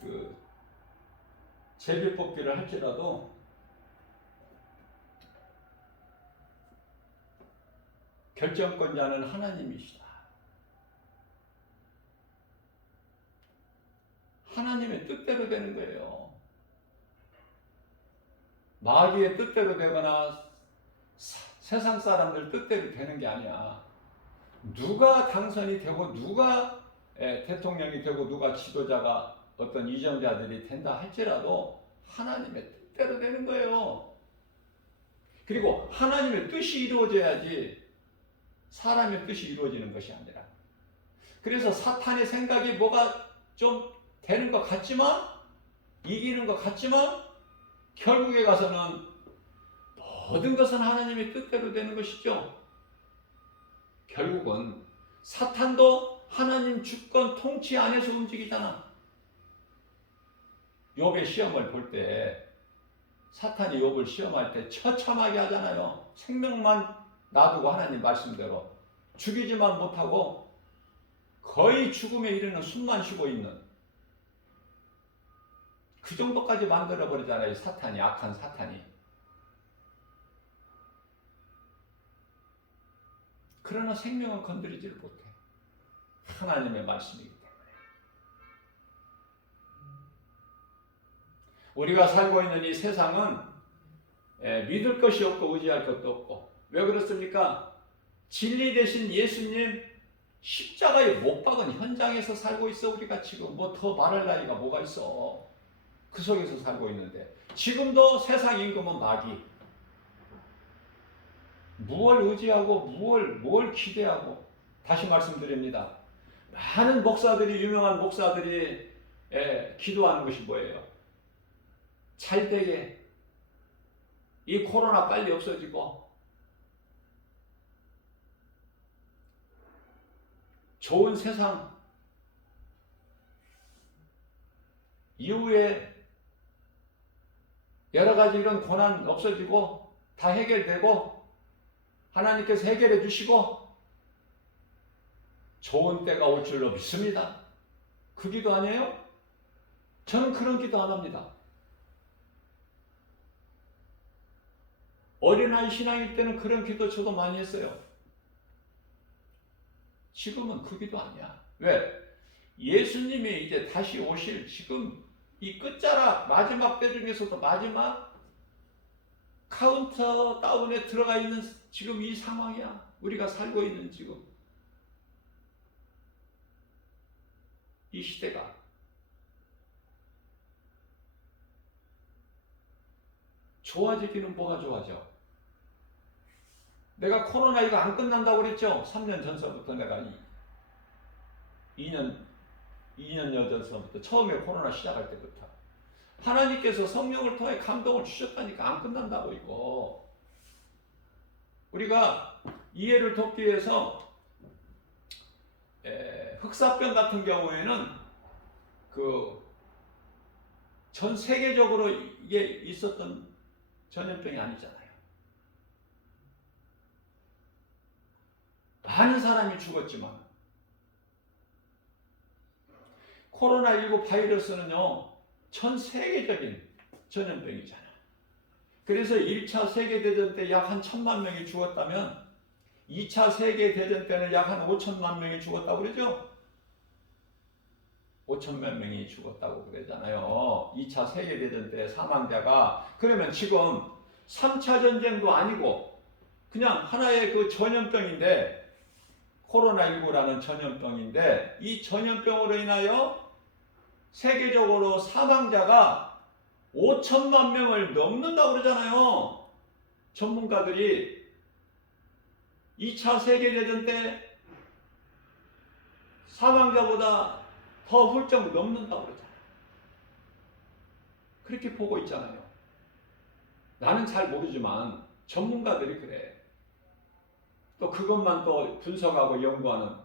그 제비 뽑기를 할지라도 결정권자는 하나님이시다. 하나님의 뜻대로 되는 거예요. 마귀의 뜻대로 되거나 세상 사람들 뜻대로 되는 게 아니야. 누가 당선이 되고 누가 대통령이 되고 누가 지도자가 어떤 이정자들이 된다 할지라도 하나님의 뜻대로 되는 거예요. 그리고 하나님의 뜻이 이루어져야지 사람의 뜻이 이루어지는 것이 아니라. 그래서 사탄의 생각이 뭐가 좀 되는 것 같지만, 이기는 것 같지만, 결국에 가서는 모든 것은 하나님의 뜻대로 되는 것이죠. 결국은 사탄도 하나님 주권 통치 안에서 움직이잖아. 욥의 시험을 볼 때 사탄이 욥을 시험할 때 처참하게 하잖아요. 생명만 놔두고 하나님 말씀대로 죽이지만 못하고 거의 죽음에 이르는 숨만 쉬고 있는 그 정도까지 만들어버리잖아요. 사탄이, 악한 사탄이. 그러나 생명은 건드리지를 못해. 하나님의 말씀이기 때문에. 우리가 살고 있는 이 세상은 믿을 것이 없고 의지할 것도 없고. 왜 그렇습니까? 진리 되신 예수님 십자가에 못 박은 현장에서 살고 있어. 우리가 지금 뭐 더 말할 나이가 뭐가 있어. 그 속에서 살고 있는데 지금도 세상 임금은 마귀. 무엇을 의지하고 뭘 기대하고. 다시 말씀드립니다. 많은 목사들이, 유명한 목사들이 기도하는 것이 뭐예요? 잘 되게, 이 코로나 빨리 없어지고 좋은 세상 이후에 여러 가지 이런 고난 없어지고 다 해결되고 하나님께서 해결해 주시고 좋은 때가 올 줄로 믿습니다. 그 기도 아니에요? 저는 그런 기도 안 합니다. 어린아이 신앙일 때는 그런 기도 저도 많이 했어요. 지금은 그 기도 아니야. 왜? 예수님이 이제 다시 오실 지금 이 끝자락 마지막 때 중에서도 마지막 카운터다운에 들어가 있는 지금 이 상황이야. 우리가 살고 있는 지금 이 시대가. 좋아지기는 뭐가 좋아져? 내가 코로나 이거 안 끝난다고 그랬죠? 3년 전서부터 내가 2년여 전서부터 처음에 코로나 시작할 때부터 하나님께서 성령을 통해 감동을 주셨다니까 안 끝난다고. 이거 우리가 이해를 돕기 위해서 흑사병 같은 경우에는 그 전 세계적으로 이게 있었던 전염병이 아니잖아요. 많은 사람이 죽었지만 코로나19 바이러스는요 전 세계적인 전염병이잖아. 그래서 1차 세계대전 때 약 한 1,000만 명이 죽었다면 2차 세계대전 때는 약 한 5천만 명이 죽었다고 그러죠? 5천만 명이 죽었다고 그러잖아요. 2차 세계대전 때 사망자가. 그러면 지금 3차 전쟁도 아니고 그냥 하나의 그 전염병인데 코로나19라는 전염병인데 이 전염병으로 인하여 세계적으로 사망자가 5천만 명을 넘는다고 그러잖아요. 전문가들이 2차 세계대전 때 사망자보다 더 훌쩍 넘는다고 그러잖아요. 그렇게 보고 있잖아요. 나는 잘 모르지만 전문가들이 그래. 또 그것만 또 분석하고 연구하는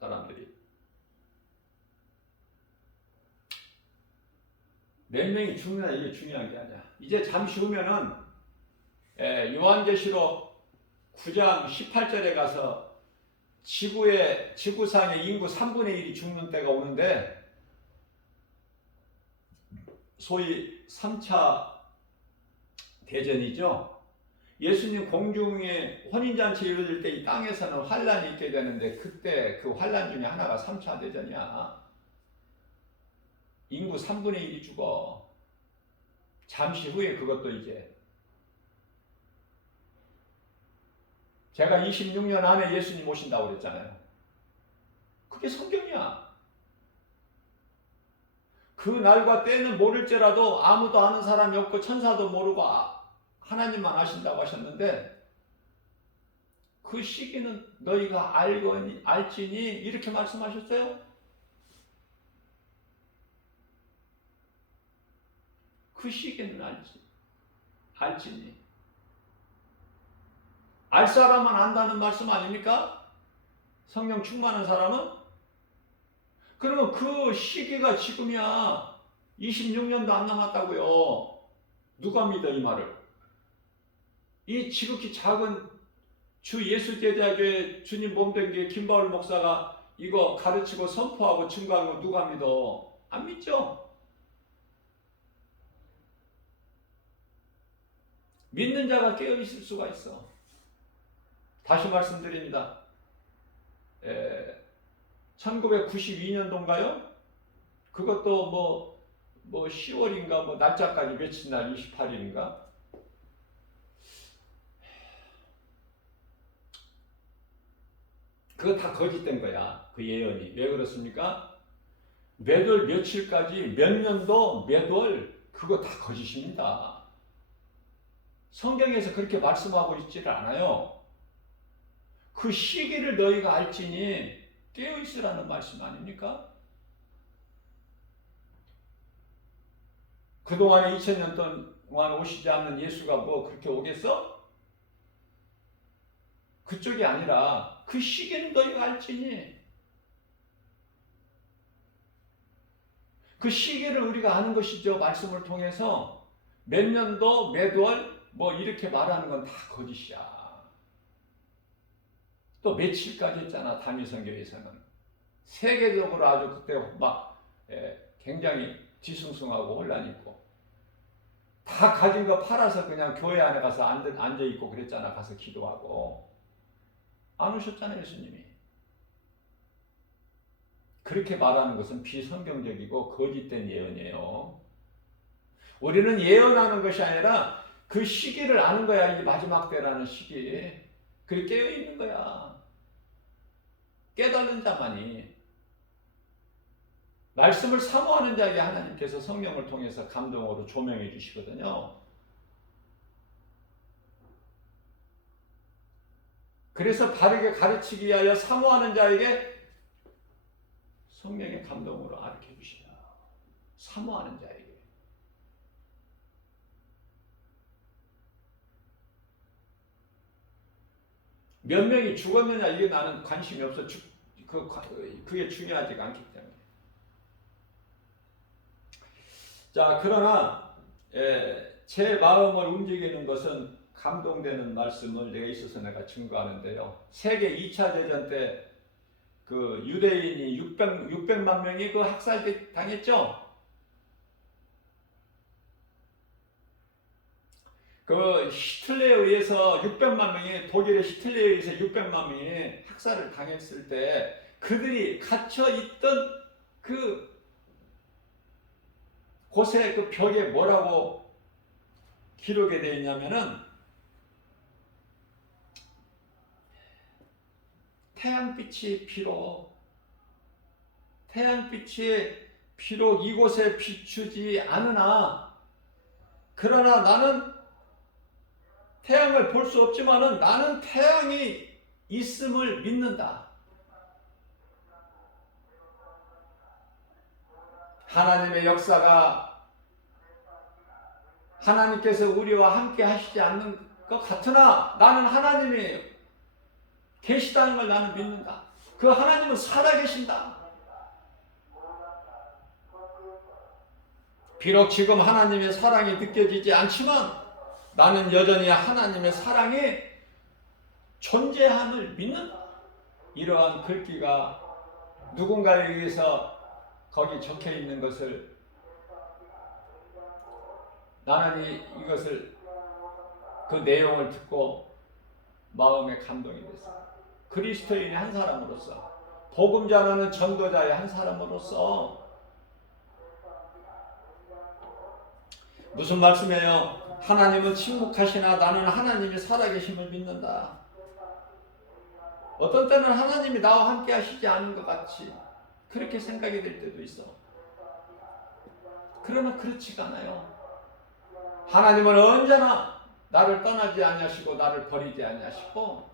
사람들이. 몇 명이 죽느냐 이게 중요한 게 아니야. 이제 잠시 후면은 요한계시록 9장 18절에 가서 지구상의 인구 3분의 1이 죽는 때가 오는데 소위 3차 대전이죠. 예수님 공중에 혼인잔치 이루어질 때 이 땅에서는 환란이 있게 되는데 그때 그 환란 중에 하나가 3차 대전이야. 인구 3분의 1이 죽어. 잠시 후에 그것도 이제 제가 26년 안에 예수님 오신다고 그랬잖아요. 그게 성경이야. 그 날과 때는 모를지라도 아무도 아는 사람이 없고 천사도 모르고 하나님만 아신다고 하셨는데 그 시기는 너희가 알지니 이렇게 말씀하셨어요. 그 시기는 알지니. 알 사람은 안다는 말씀 아닙니까? 성령 충만한 사람은? 그러면 그 시기가 지금이야. 26년도 안 남았다고요. 누가 믿어 이 말을? 이 지극히 작은 주 예수 제자교회 주님 몸된 게 김바울 목사가 이거 가르치고 선포하고 증거하는 거 누가 믿어? 안 믿죠? 믿는 자가 깨어 있을 수가 있어. 다시 말씀드립니다. 1992년도인가요? 그것도 뭐 10월인가 뭐 날짜까지 며칠 날 28일인가? 그거 다 거짓된 거야. 그 예언이. 왜 그렇습니까? 몇 월 며칠까지 몇 년도 몇 월 그거 다 거짓입니다. 성경에서 그렇게 말씀하고 있지를 않아요. 그 시기를 너희가 알지니 깨어있으라는 말씀 아닙니까? 그동안에 2000년 동안 오시지 않는 예수가 뭐 그렇게 오겠어? 그쪽이 아니라 그 시기는 너희가 알지니 그 시기를 우리가 아는 것이죠. 말씀을 통해서 몇 년도 몇 월 뭐 이렇게 말하는 건 다 거짓이야. 또 며칠까지 했잖아. 다미성교에서는 세계적으로 아주 그때 막 굉장히 뒤숭숭하고 혼란이 있고 다 가진 거 팔아서 그냥 교회 안에 가서 앉아 있고 그랬잖아. 가서 기도하고 안 오셨잖아요. 예수님이. 그렇게 말하는 것은 비성경적이고 거짓된 예언이에요. 우리는 예언하는 것이 아니라 그 시기를 아는 거야. 이 마지막 때라는 시기. 그게 깨어있는 거야. 깨닫는 자만이. 말씀을 사모하는 자에게 하나님께서 성령을 통해서 감동으로 조명해 주시거든요. 그래서 바르게 가르치기 위하여 사모하는 자에게 성령의 감동으로 가르쳐 주시라. 사모하는 자에게. 몇 명이 죽었느냐 이게 나는 관심이 없어. 그게 중요하지가 않기 때문에. 자, 그러나 제 마음을 움직이는 것은 감동되는 말씀을 내가 있어서 내가 증거하는데요. 세계 2차 대전 때 그 유대인이 600만 명이 그 학살 당했죠. 그 히틀러에 의해서 600만 명이 독일의 히틀러에 의해서 600만 명이 학살을 당했을 때 그들이 갇혀 있던 그 곳에 그 벽에 뭐라고 기록이 되어 있냐면은 태양빛이 비록 이곳에 비추지 않으나, 그러나 나는 태양을 볼 수 없지만은 나는 태양이 있음을 믿는다. 하나님의 역사가 하나님께서 우리와 함께 하시지 않는 것 같으나 나는 하나님이 계시다는 걸 나는 믿는다. 그 하나님은 살아계신다. 비록 지금 하나님의 사랑이 느껴지지 않지만 나는 여전히 하나님의 사랑이 존재함을 믿는다. 이러한 글귀가 누군가에 의해서 거기 적혀 있는 것을 나는 이것을 그 내용을 듣고 마음에 감동이 됐어요. 그리스도인의 한 사람으로서, 복음 전하는 전도자의 한 사람으로서. 무슨 말씀이에요? 하나님은 침묵하시나 나는 하나님이 살아계심을 믿는다. 어떤 때는 하나님이 나와 함께 하시지 않은 것 같이 그렇게 생각이 될 때도 있어. 그러나 그렇지가 않아요. 하나님은 언제나 나를 떠나지 아니하시고 나를 버리지 아니하시고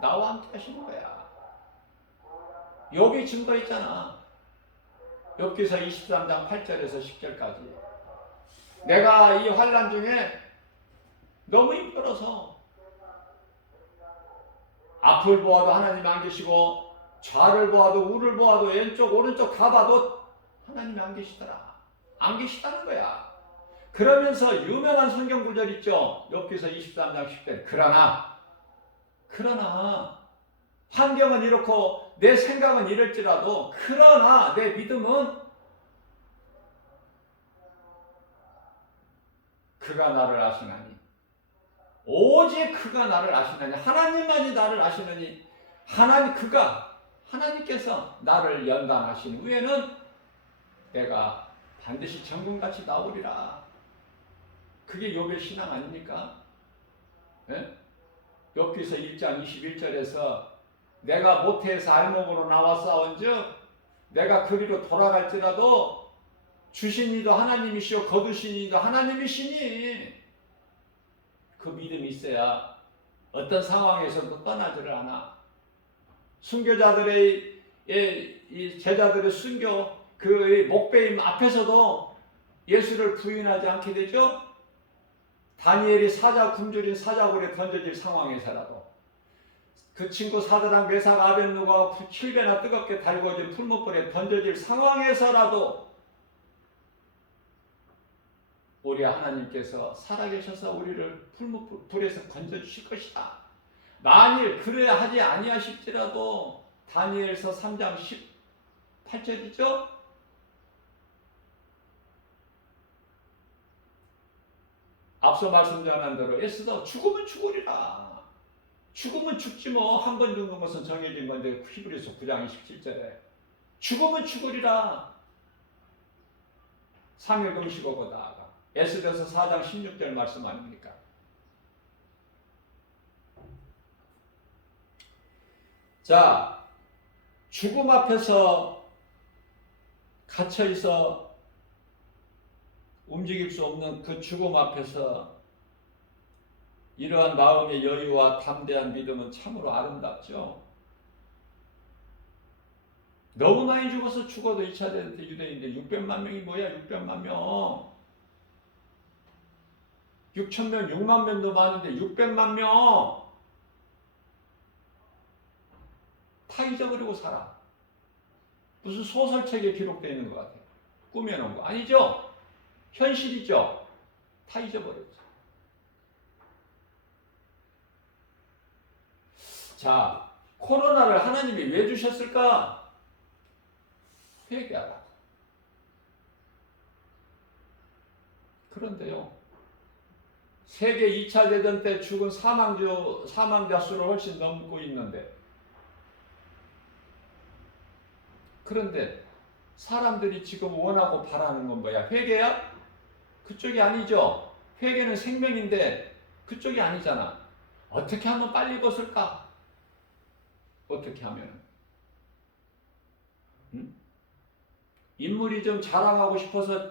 나와 함께 하시는 거야. 욥이 증거했잖아. 욥기서 23장 8절에서 10절까지. 내가 이 환난 중에 너무 힘들어서 앞을 보아도 하나님이 안 계시고 좌를 보아도 우를 보아도 왼쪽 오른쪽 다 봐도 하나님이 안 계시더라. 안 계시다는 거야. 그러면서 유명한 성경 구절 있죠. 욥기서 23장 10절. 그러나 환경은 이렇고 내 생각은 이럴지라도 그러나 내 믿음은 그가 나를 아시나니, 오직 그가 나를 아시나니, 하나님만이 나를 아시느니, 하나님께서 나를 연단하신 후에는 내가 반드시 정금같이 나오리라. 그게 욥의 신앙 아닙니까? 네? 욥기서 1장 21절에서 내가 모태에서 알몸으로 나와 싸운즉 내가 그리로 돌아갈지라도 주신 이도 하나님이시오 거두신 이도 하나님이시니, 그 믿음이 있어야 어떤 상황에서도 떠나지를 않아. 순교자들의 이 제자들의 순교 그 목배임 앞에서도 예수를 부인하지 않게 되죠. 다니엘이 굶주린 사자굴에 던져질 상황에서라도, 그 친구 사드락 메삭 아벳느고가 7배나 뜨겁게 달궈진 풀무불에 던져질 상황에서라도 우리 하나님께서 살아계셔서 우리를 풀무불에서 건져주실 것이다. 만일 그래야 하지 아니하실지라도 다니엘서 3장 18절이죠. 앞서 말씀 전한 대로 에스더 죽으면 죽으리라. 죽으면 죽지 뭐. 한 번 죽는 것은 정해진 건데 히브리서 9장 27절에 죽으면 죽으리라. 3일 금식하고 나아가. 에스더서 4장 16절 말씀 아닙니까? 자, 죽음 앞에서 갇혀있어 움직일 수 없는 그 죽음 앞에서 이러한 마음의 여유와 담대한 믿음은 참으로 아름답죠. 너무 많이 죽어서 죽어도 2차 대전 때 유대인들 600만 명이 뭐야? 600만 명. 6,000명, 6만 명도 많은데 600만 명. 다 잊어버리고 살아. 무슨 소설책에 기록되어 있는 것 같아요. 꾸며놓은 거. 아니죠? 현실이죠? 다 잊어버렸죠. 자, 코로나를 하나님이 왜 주셨을까? 회개하라. 그런데요, 세계 2차 대전 때 죽은 사망자 수를 훨씬 넘고 있는데, 그런데 사람들이 지금 원하고 바라는 건 뭐야? 회개야? 그쪽이 아니죠. 회개는 생명인데 그쪽이 아니잖아. 어떻게 하면 빨리 벗을까? 어떻게 하면. 응? 인물이 좀 자랑하고 싶어서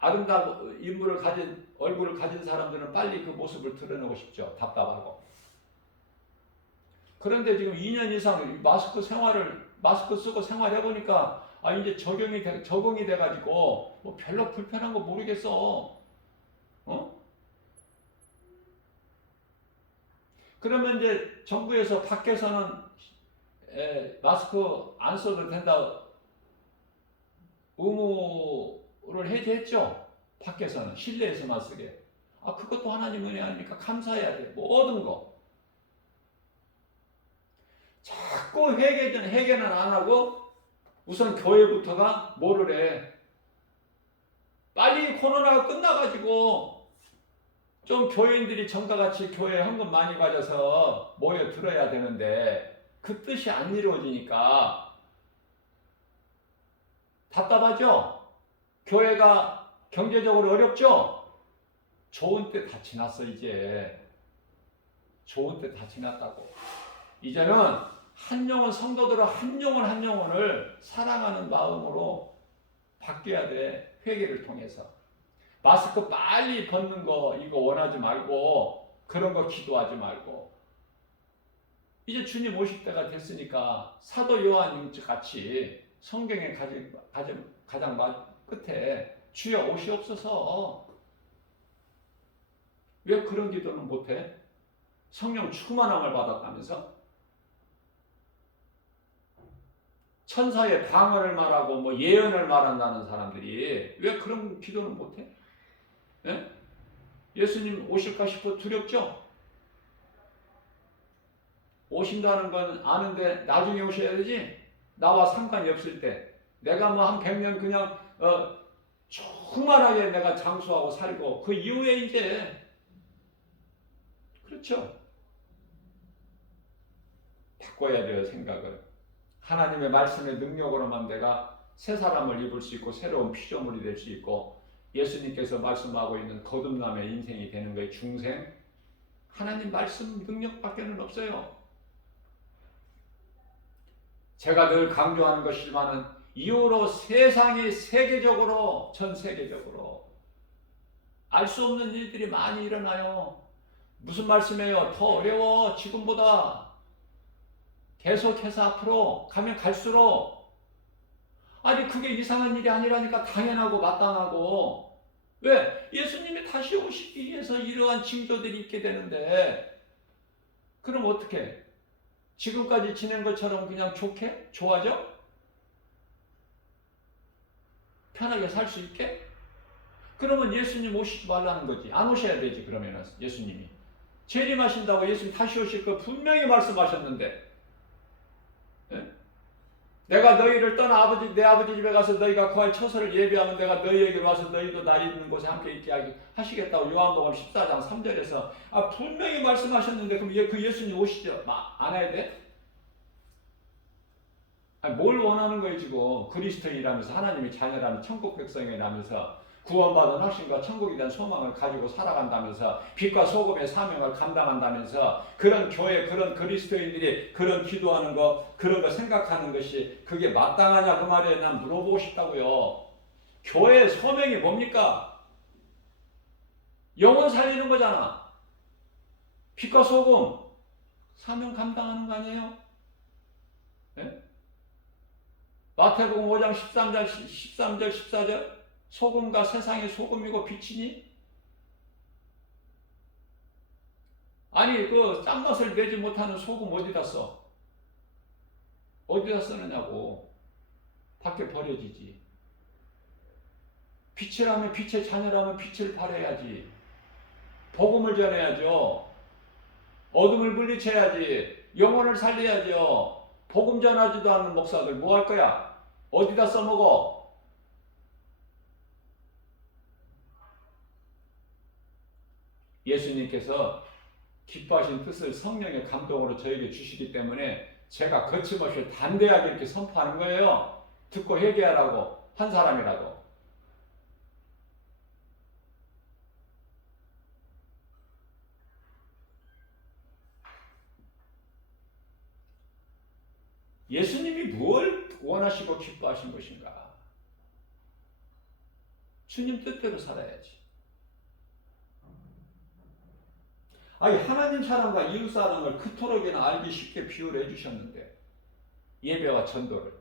아름다운 얼굴을 가진 사람들은 빨리 그 모습을 드러내고 싶죠. 답답하고. 그런데 지금 2년 이상 마스크 쓰고 생활해보니까, 이제 적응이 돼가지고, 뭐 별로 불편한 거 모르겠어. 어? 그러면 이제 정부에서 밖에서는 마스크 안 써도 된다 의무를 해제했죠. 밖에서는 실내에서만 쓰게. 그것도 하나님 은혜 아닙니까? 감사해야 돼. 모든 거. 자꾸 회개는 안 하고 우선 교회부터가 뭐를 해. 빨리 코로나가 끝나가지고 좀 교인들이 전과같이 교회에 헌금 많이 가져서 모여 들어야 되는데 그 뜻이 안 이루어지니까 답답하죠? 교회가 경제적으로 어렵죠? 좋은 때 다 지났어. 이제 좋은 때 다 지났다고. 이제는 성도들은 한 영혼을 사랑하는 마음으로 바뀌어야 돼. 회개를 통해서. 마스크 빨리 벗는 거 이거 원하지 말고 그런 거 기도하지 말고 이제 주님 오실 때가 됐으니까 사도 요한 같이 성경에 가장 끝에 주여 오시옵소서. 왜 그런 기도는 못해? 성령 충만함을 받았다면서? 천사의 방언을 말하고 뭐 예언을 말한다는 사람들이 왜 그런 기도는 못해? 예? 예수님 오실까 싶어 두렵죠? 오신다는 건 아는데 나중에 오셔야 되지? 나와 상관이 없을 때 내가 뭐 한 100년 그냥 충만하게 내가 장수하고 살고 그 이후에 이제 그렇죠? 바꿔야 돼요. 생각을. 하나님의 말씀의 능력으로만 내가 새 사람을 입을 수 있고 새로운 피조물이 될 수 있고 예수님께서 말씀하고 있는 거듭남의 인생이 되는 거예요. 중생. 하나님 말씀 능력밖에는 없어요. 제가 늘 강조하는 것이지만은 이후로 세상이 전 세계적으로 알 수 없는 일들이 많이 일어나요. 무슨 말씀이에요? 더 어려워. 지금보다. 계속해서 앞으로 가면 갈수록 그게 이상한 일이 아니라니까. 당연하고 마땅하고. 왜? 예수님이 다시 오시기 위해서 이러한 징조들이 있게 되는데 그럼 어떻게? 지금까지 지낸 것처럼 그냥 좋아져? 편하게 살 수 있게? 그러면 예수님 오시지 말라는 거지. 안 오셔야 되지. 그러면 예수님이 재림하신다고 예수님 다시 오실 거 분명히 말씀하셨는데 내가 너희를 떠나 내 아버지 집에 가서 너희가 구할 처소를 예비하면 내가 너희에게 와서 너희도 나 있는 곳에 함께 있게 하시겠다고 요한복음 14장 3절에서 분명히 말씀하셨는데 그럼 그 예수님 오시죠? 안 해야 돼? 뭘 원하는 거예요 지금? 그리스도인이라면서 하나님의 자녀라는 천국 백성이라면서 구원받은 확신과 천국에 대한 소망을 가지고 살아간다면서 빛과 소금의 사명을 감당한다면서 그런 교회 그런 그리스도인들이 그런 기도하는 거 그런 거 생각하는 것이 그게 마땅하냐 그 말이에요. 난 물어보고 싶다고요. 교회의 소명이 뭡니까? 영혼 살리는 거잖아. 빛과 소금 사명 감당하는 거 아니에요? 네? 마태복음 5장 13절 14절 소금과 세상의 소금이고 빛이니? 그 짠맛을 내지 못하는 소금 어디다 써? 어디다 쓰느냐고. 밖에 버려지지. 빛이라면 빛의 자녀라면 빛을 발해야지. 복음을 전해야죠. 어둠을 물리쳐야지. 영혼을 살려야죠. 복음 전하지도 않는 목사들 뭐 할 거야? 어디다 써먹어? 예수님께서 기뻐하신 뜻을 성령의 감동으로 저에게 주시기 때문에 제가 거침없이 담대하게 이렇게 선포하는 거예요. 듣고 회개하라고 한 사람이라도. 예수님이 뭘 원하시고 기뻐하신 것인가? 주님 뜻대로 살아야지. 아니, 하나님 사랑과 이웃 사랑을 그토록이나 알기 쉽게 비유를 해주셨는데, 예배와 전도를.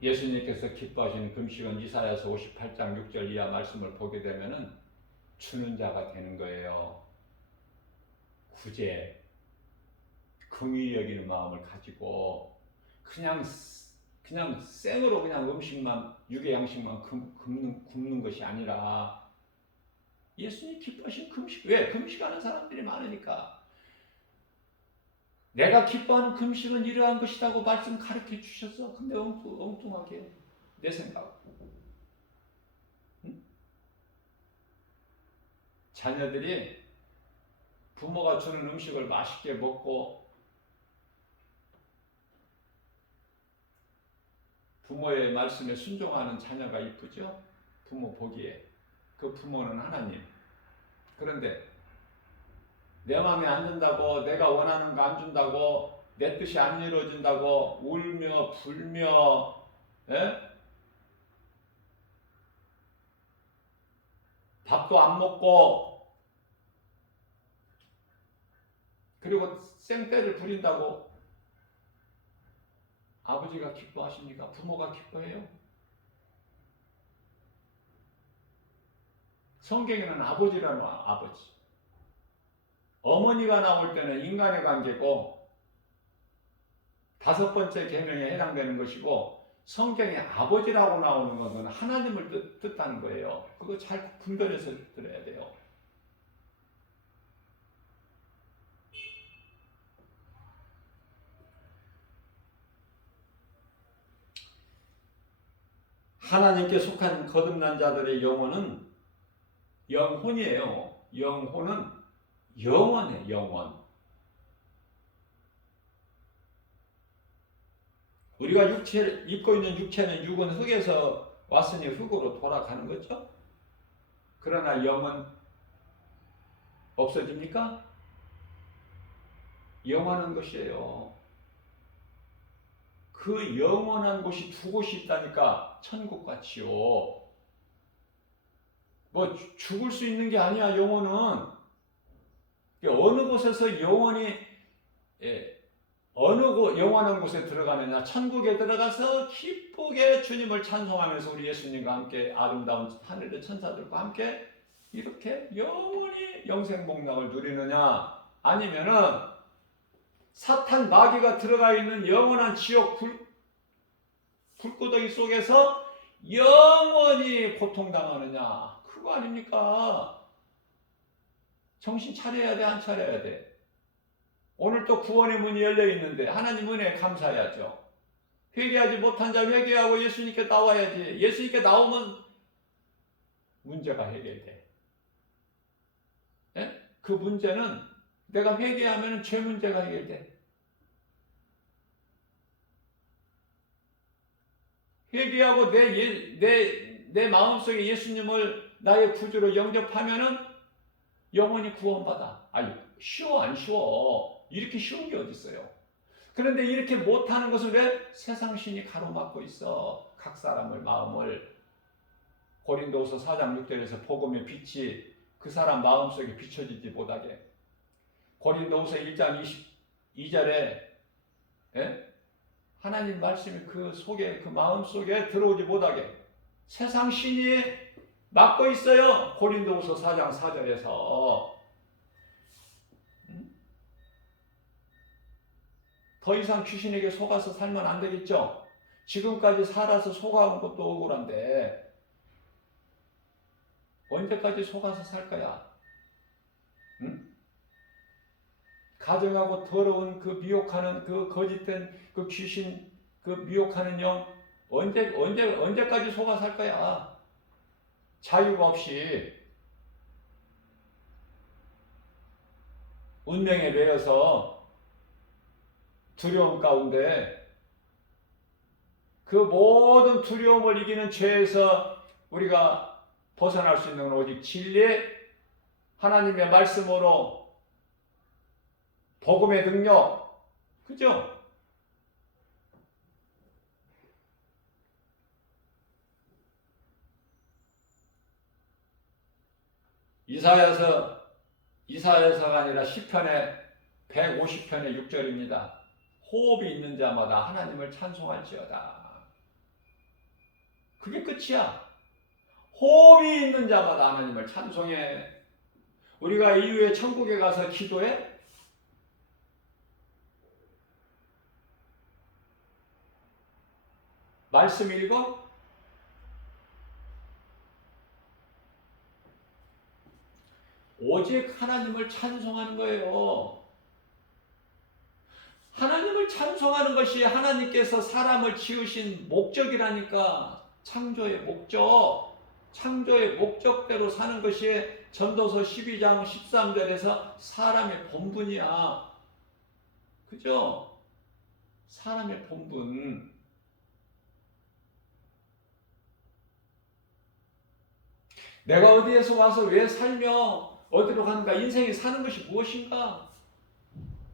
예수님께서 기뻐하시는 금식은 이사야서 58장 6절 이하 말씀을 보게 되면은 주는 자가 되는 거예요. 구제, 긍휼히 여기는 마음을 가지고 그냥 생으로 그냥 음식만, 육의 양식만 굶는 것이 아니라 예수님 기뻐하신 금식. 왜? 금식하는 사람들이 많으니까. 내가 기뻐하는 금식은 이러한 것이라고 말씀 가르쳐 주셨어. 근데 엉뚱하게 내 생각. 응? 자녀들이 부모가 주는 음식을 맛있게 먹고 부모의 말씀에 순종하는 자녀가 이쁘죠? 부모 보기에. 그 부모는 하나님. 그런데 내 마음에 안 든다고, 내가 원하는 거 안 준다고, 내 뜻이 안 이루어진다고 울며 불며, 에? 밥도 안 먹고, 그리고 생떼를 부린다고 아버지가 기뻐하십니까? 부모가 기뻐해요? 성경에는 아버지라는 아버지, 어머니가 나올 때는 인간의 관계고 다섯 번째 계명에 해당되는 것이고, 성경에 아버지라고 나오는 것은 하나님을 뜻하는 거예요. 그거 잘 분별해서 들어야 돼요. 하나님께 속한 거듭난 자들의 영혼은 영혼이에요. 영혼은 영원해, 영원. 우리가 입고 있는 육체는 육은 흙에서 왔으니 흙으로 돌아가는 거죠. 그러나 영은 없어집니까? 영원한 것이에요. 그 영원한 곳이 두 곳이 있다니까. 천국과 지옥. 뭐 죽을 수 있는 게 아니야. 영혼은 어느 곳에서 영원히 어느 영원한 곳에 들어가느냐. 천국에 들어가서 기쁘게 주님을 찬송하면서 우리 예수님과 함께 아름다운 하늘의 천사들과 함께 이렇게 영원히 영생복락을 누리느냐, 아니면은 사탄 마귀가 들어가 있는 영원한 지옥 불구덩이 속에서 영원히 고통당하느냐. 그거 아닙니까? 정신 차려야 돼, 안 차려야 돼? 오늘 또 구원의 문이 열려 있는데 하나님 은혜에 감사해야죠. 회개하지 못한 자 회개하고 예수님께 나와야지. 예수님께 나오면 문제가 해결돼. 예? 그 문제는 내가 회개하면 죄 문제가 해결돼. 회개하고 내 마음속에 예수님을 나의 구주로 영접하면은 영원히 구원받아. 아니, 쉬워, 안 쉬워? 이렇게 쉬운 게 어디 있어요? 그런데 이렇게 못하는 것은 왜? 세상 신이 가로막고 있어. 각 사람을, 마음을. 고린도후서 4장 6절에서 복음의 빛이 그 사람 마음속에 비춰지지 못하게. 고린도후서 1장 22절에 하나님 말씀이 그 속에, 그 마음 속에 들어오지 못하게 세상 신이 막고 있어요. 고린도후서 4장 4절에서. 더 이상 귀신에게 속아서 살면 안 되겠죠. 지금까지 살아서 속아온 것도 억울한데 언제까지 속아서 살 거야? 응? 가정하고 더러운 그 미혹하는 그 거짓된 그 귀신, 그 미혹하는 영, 언제까지 속아 살 거야? 자유가 없이 운명에 매여서 두려움 가운데 그 모든 두려움을 이기는 죄에서 우리가 벗어날 수 있는 건 오직 진리의 하나님의 말씀으로 복음의 능력, 그죠? 이사야서가 아니라 시편의 150편의 6절입니다. 호흡이 있는 자마다 하나님을 찬송할지어다. 그게 끝이야. 호흡이 있는 자마다 하나님을 찬송해. 우리가 이후에 천국에 가서 기도해? 말씀 읽어? 오직 하나님을 찬송하는 거예요. 하나님을 찬송하는 것이 하나님께서 사람을 지으신 목적이라니까. 창조의 목적. 창조의 목적대로 사는 것이 전도서 12장 13절에서 사람의 본분이야. 그죠? 사람의 본분. 내가 어디에서 와서 왜 살며 어디로 가는가? 인생이 사는 것이 무엇인가?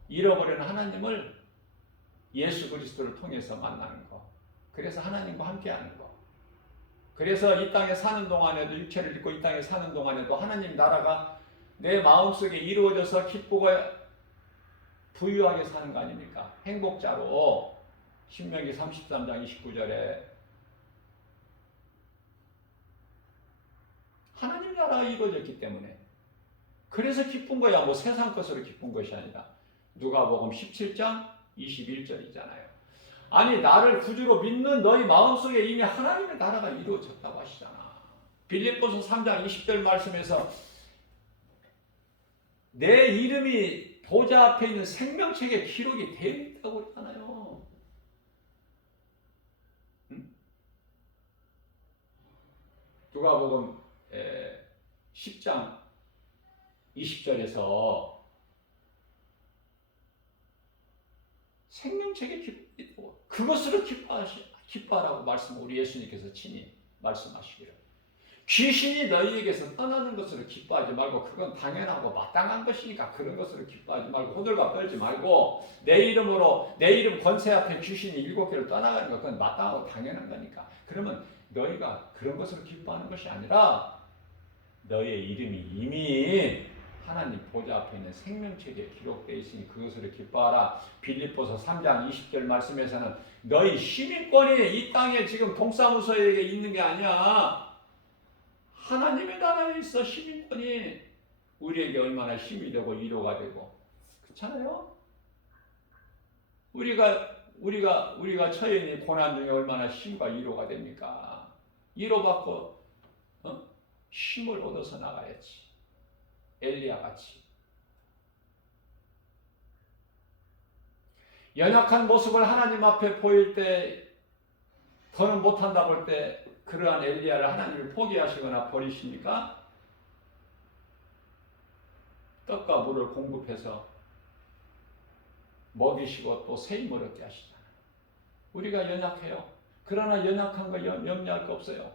잃어버린 하나님을 예수 그리스도를 통해서 만나는 거. 그래서 하나님과 함께하는 거. 그래서 이 땅에 사는 동안에도, 육체를 입고 이 땅에 사는 동안에도 하나님 나라가 내 마음속에 이루어져서 기쁘고 부유하게 사는 거 아닙니까? 행복자로. 신명기 33장 29절에 하나님 나라가 이루어졌기 때문에, 그래서 기쁜 거야. 뭐 세상 것으로 기쁜 것이 아니라. 누가복음 17장 21절이잖아요. 아니, 나를 구주로 믿는 너희 마음속에 이미 하나님의 나라가 이루어졌다고 하시잖아. 빌립보서 3장 20절 말씀에서 내 이름이 보좌 앞에 있는 생명책에 기록이 되어 있다고 그러잖아요. 누가복음 10장 20절에서 생명책에 기쁘고 그것으로 기뻐하라고 말씀, 우리 예수님께서 친히 말씀하시기를. 귀신이 너희에게서 떠나는 것으로 기뻐하지 말고, 그건 당연하고 마땅한 것이니까 그런 것으로 기뻐하지 말고, 호들갑 떨지 말고, 내 이름 권세 앞에 귀신이 7개를 떠나가는 것, 그건 마땅하고 당연한 거니까. 그러면 너희가 그런 것으로 기뻐하는 것이 아니라 너희의 이름이 이미 하나님 보좌 앞에 있는 생명책에 기록되어 있으니 그것으로 기뻐하라. 빌립보서 3장 20절 말씀에서는 너희 시민권이 이 땅에 지금 동사무소에 있는 게 아니야. 하나님의 나라에 있어. 시민권이 우리에게 얼마나 힘이 되고 위로가 되고, 그렇잖아요? 우리가 처해 있는 고난 중에 얼마나 힘과 위로가 됩니까? 위로받고 힘을 얻어서 나가야지. 엘리야 같이. 연약한 모습을 하나님 앞에 보일 때, 더는 못한다 볼 때 그러한 엘리야를 하나님이 포기하시거나 버리십니까? 떡과 물을 공급해서 먹이시고 또 새 힘을 얻게 하시잖아요. 우리가 연약해요. 그러나 연약한 거 염려할 거 없어요.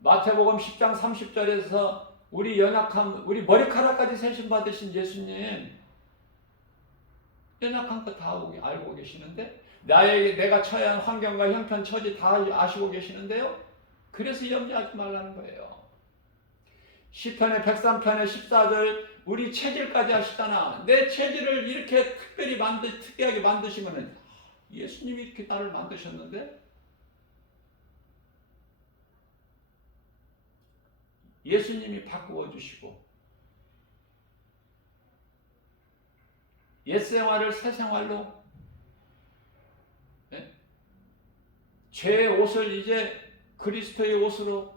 마태복음 10장 30절에서 우리 연약함, 우리 머리카락까지 세심 받으신 예수님, 연약한 거 다 알고 계시는데, 내가 처한 환경과 형편, 처지 다 아시고 계시는데요. 그래서 염려하지 말라는 거예요. 시편의 103편의 14절, 우리 체질까지 하시잖아. 내 체질을 이렇게 특이하게 만드시면은, 예수님이 이렇게 나를 만드셨는데, 예수님이 바꾸어 주시고, 옛 생활을 새 생활로, 죄의 옷을 이제 그리스도의 옷으로,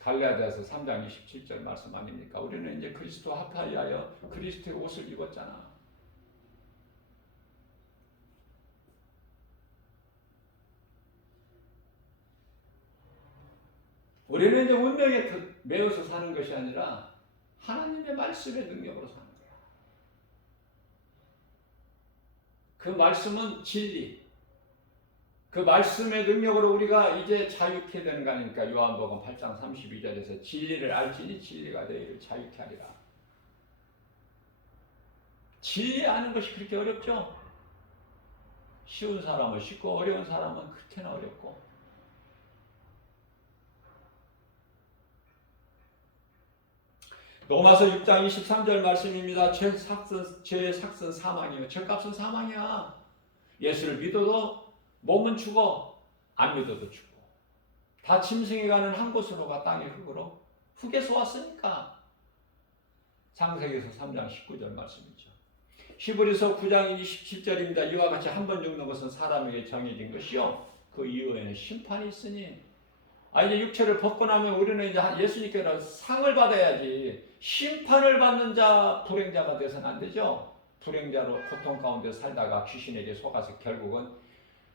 갈라디아서 3장 27절 말씀 아닙니까? 우리는 이제 그리스도 합하여 그리스도의 옷을 입었잖아. 우리는 이제 운명에 매여서 사는 것이 아니라 하나님의 말씀의 능력으로 사는 거야. 그 말씀은 진리. 그 말씀의 능력으로 우리가 이제 자유케 되는 거 아닙니까? 요한복음 8장 32절에서 진리를 알지니 진리가 너희를 자유케 하리라. 진리 아는 것이 그렇게 어렵죠? 쉬운 사람은 쉽고 어려운 사람은 그렇게나 어렵고. 로마서 6장 23절 말씀입니다. 죄의 삭은 사망이요 죄값은 사망이야. 예수를 믿어도 몸은 죽어, 안 믿어도 죽고. 다 짐승이 가는 한 곳으로 가, 땅의 흙으로. 흙에서 왔으니까. 창세기에서 3장 19절 말씀이죠. 히브리서 9장 27절입니다. 이와 같이 한 번 죽는 것은 사람에게 정해진 것이요 그 이후에는 심판이 있으니. 이제 육체를 벗고 나면 우리는 이제 예수님께로 상을 받아야지. 심판을 받는 자, 불행자가 돼서는 안 되죠. 불행자로 고통 가운데 살다가 귀신에게 속아서 결국은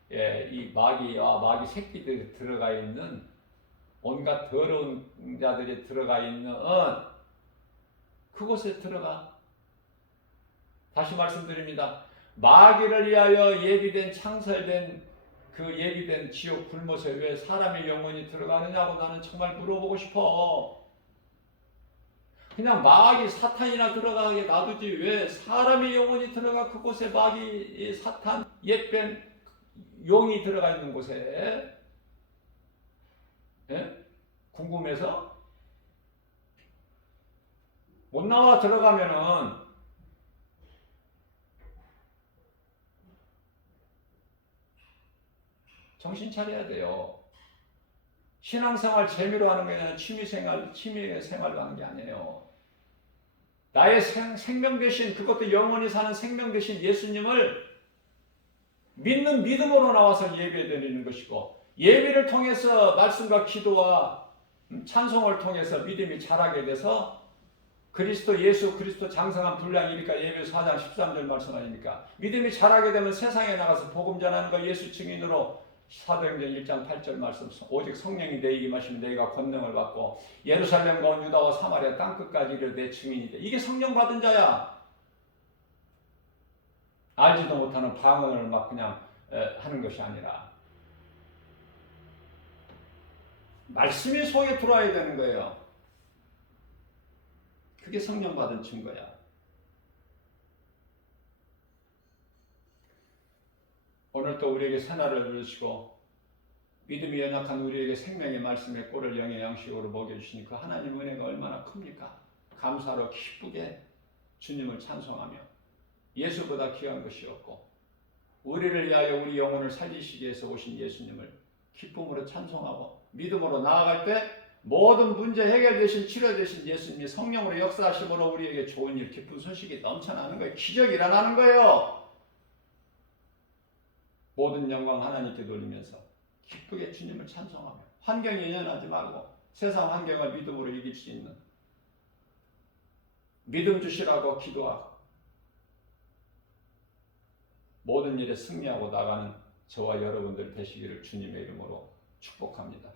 이 마귀와 마귀 새끼들이 들어가 있는 온갖 더러운 자들이 들어가 있는 그곳에 들어가. 다시 말씀드립니다. 마귀를 위하여 예비된 창설된 그 예비된 지옥 불못에 왜 사람의 영혼이 들어가느냐고 나는 정말 물어보고 싶어. 그냥 마귀 사탄이나 들어가게 놔두지 왜 사람의 영혼이 들어가 그곳에 마귀 사탄 옛뱀 용이 들어가 있는 곳에 궁금해서 못 나와 들어가면은 정신 차려야 돼요. 신앙생활 재미로 하는 게 아니라 취미생활로 하는 게 아니에요. 나의 생명 대신, 그것도 영원히 사는 생명 대신 예수님을 믿는 믿음으로 나와서 예배 드리는 것이고, 예배를 통해서 말씀과 기도와 찬송을 통해서 믿음이 자라게 돼서 예수 그리스도 장성한 분량이니까 예배서 4장 13절 말씀 아닙니까? 믿음이 자라게 되면 세상에 나가서 복음 전하는 거 예수 증인으로 사도행전 1장 8절 말씀, 오직 성령이 내게 임하시면 너희가 권능을 받고 예루살렘과 온 유다와 사마리아 땅끝까지 이르러 내 증인이다. 이게 성령 받은 자야. 알지도 못하는 방언을 막 그냥 하는 것이 아니라 말씀이 속에 들어와야 되는 거예요. 그게 성령 받은 증거야. 오늘도 우리에게 새날을 주시고 믿음이 연약한 우리에게 생명의 말씀의 꼴을 영의 양식으로 먹여주시니 그 하나님 은혜가 얼마나 큽니까? 감사로 기쁘게 주님을 찬송하며 예수보다 귀한 것이 없고 우리를 위하여 우리 영혼을 살리시기 위해서 오신 예수님을 기쁨으로 찬송하고 믿음으로 나아갈 때 모든 문제 해결되신 치료되신 예수님이 성령으로 역사하심으로 우리에게 좋은 일 기쁜 소식이 넘쳐나는 거예요. 기적이 일어나는 거예요. 모든 영광 하나님께 돌리면서 기쁘게 주님을 찬송하며 환경에 연연하지 말고 세상 환경을 믿음으로 이길 수 있는 믿음 주시라고 기도하고 모든 일에 승리하고 나가는 저와 여러분들 되시기를 주님의 이름으로 축복합니다.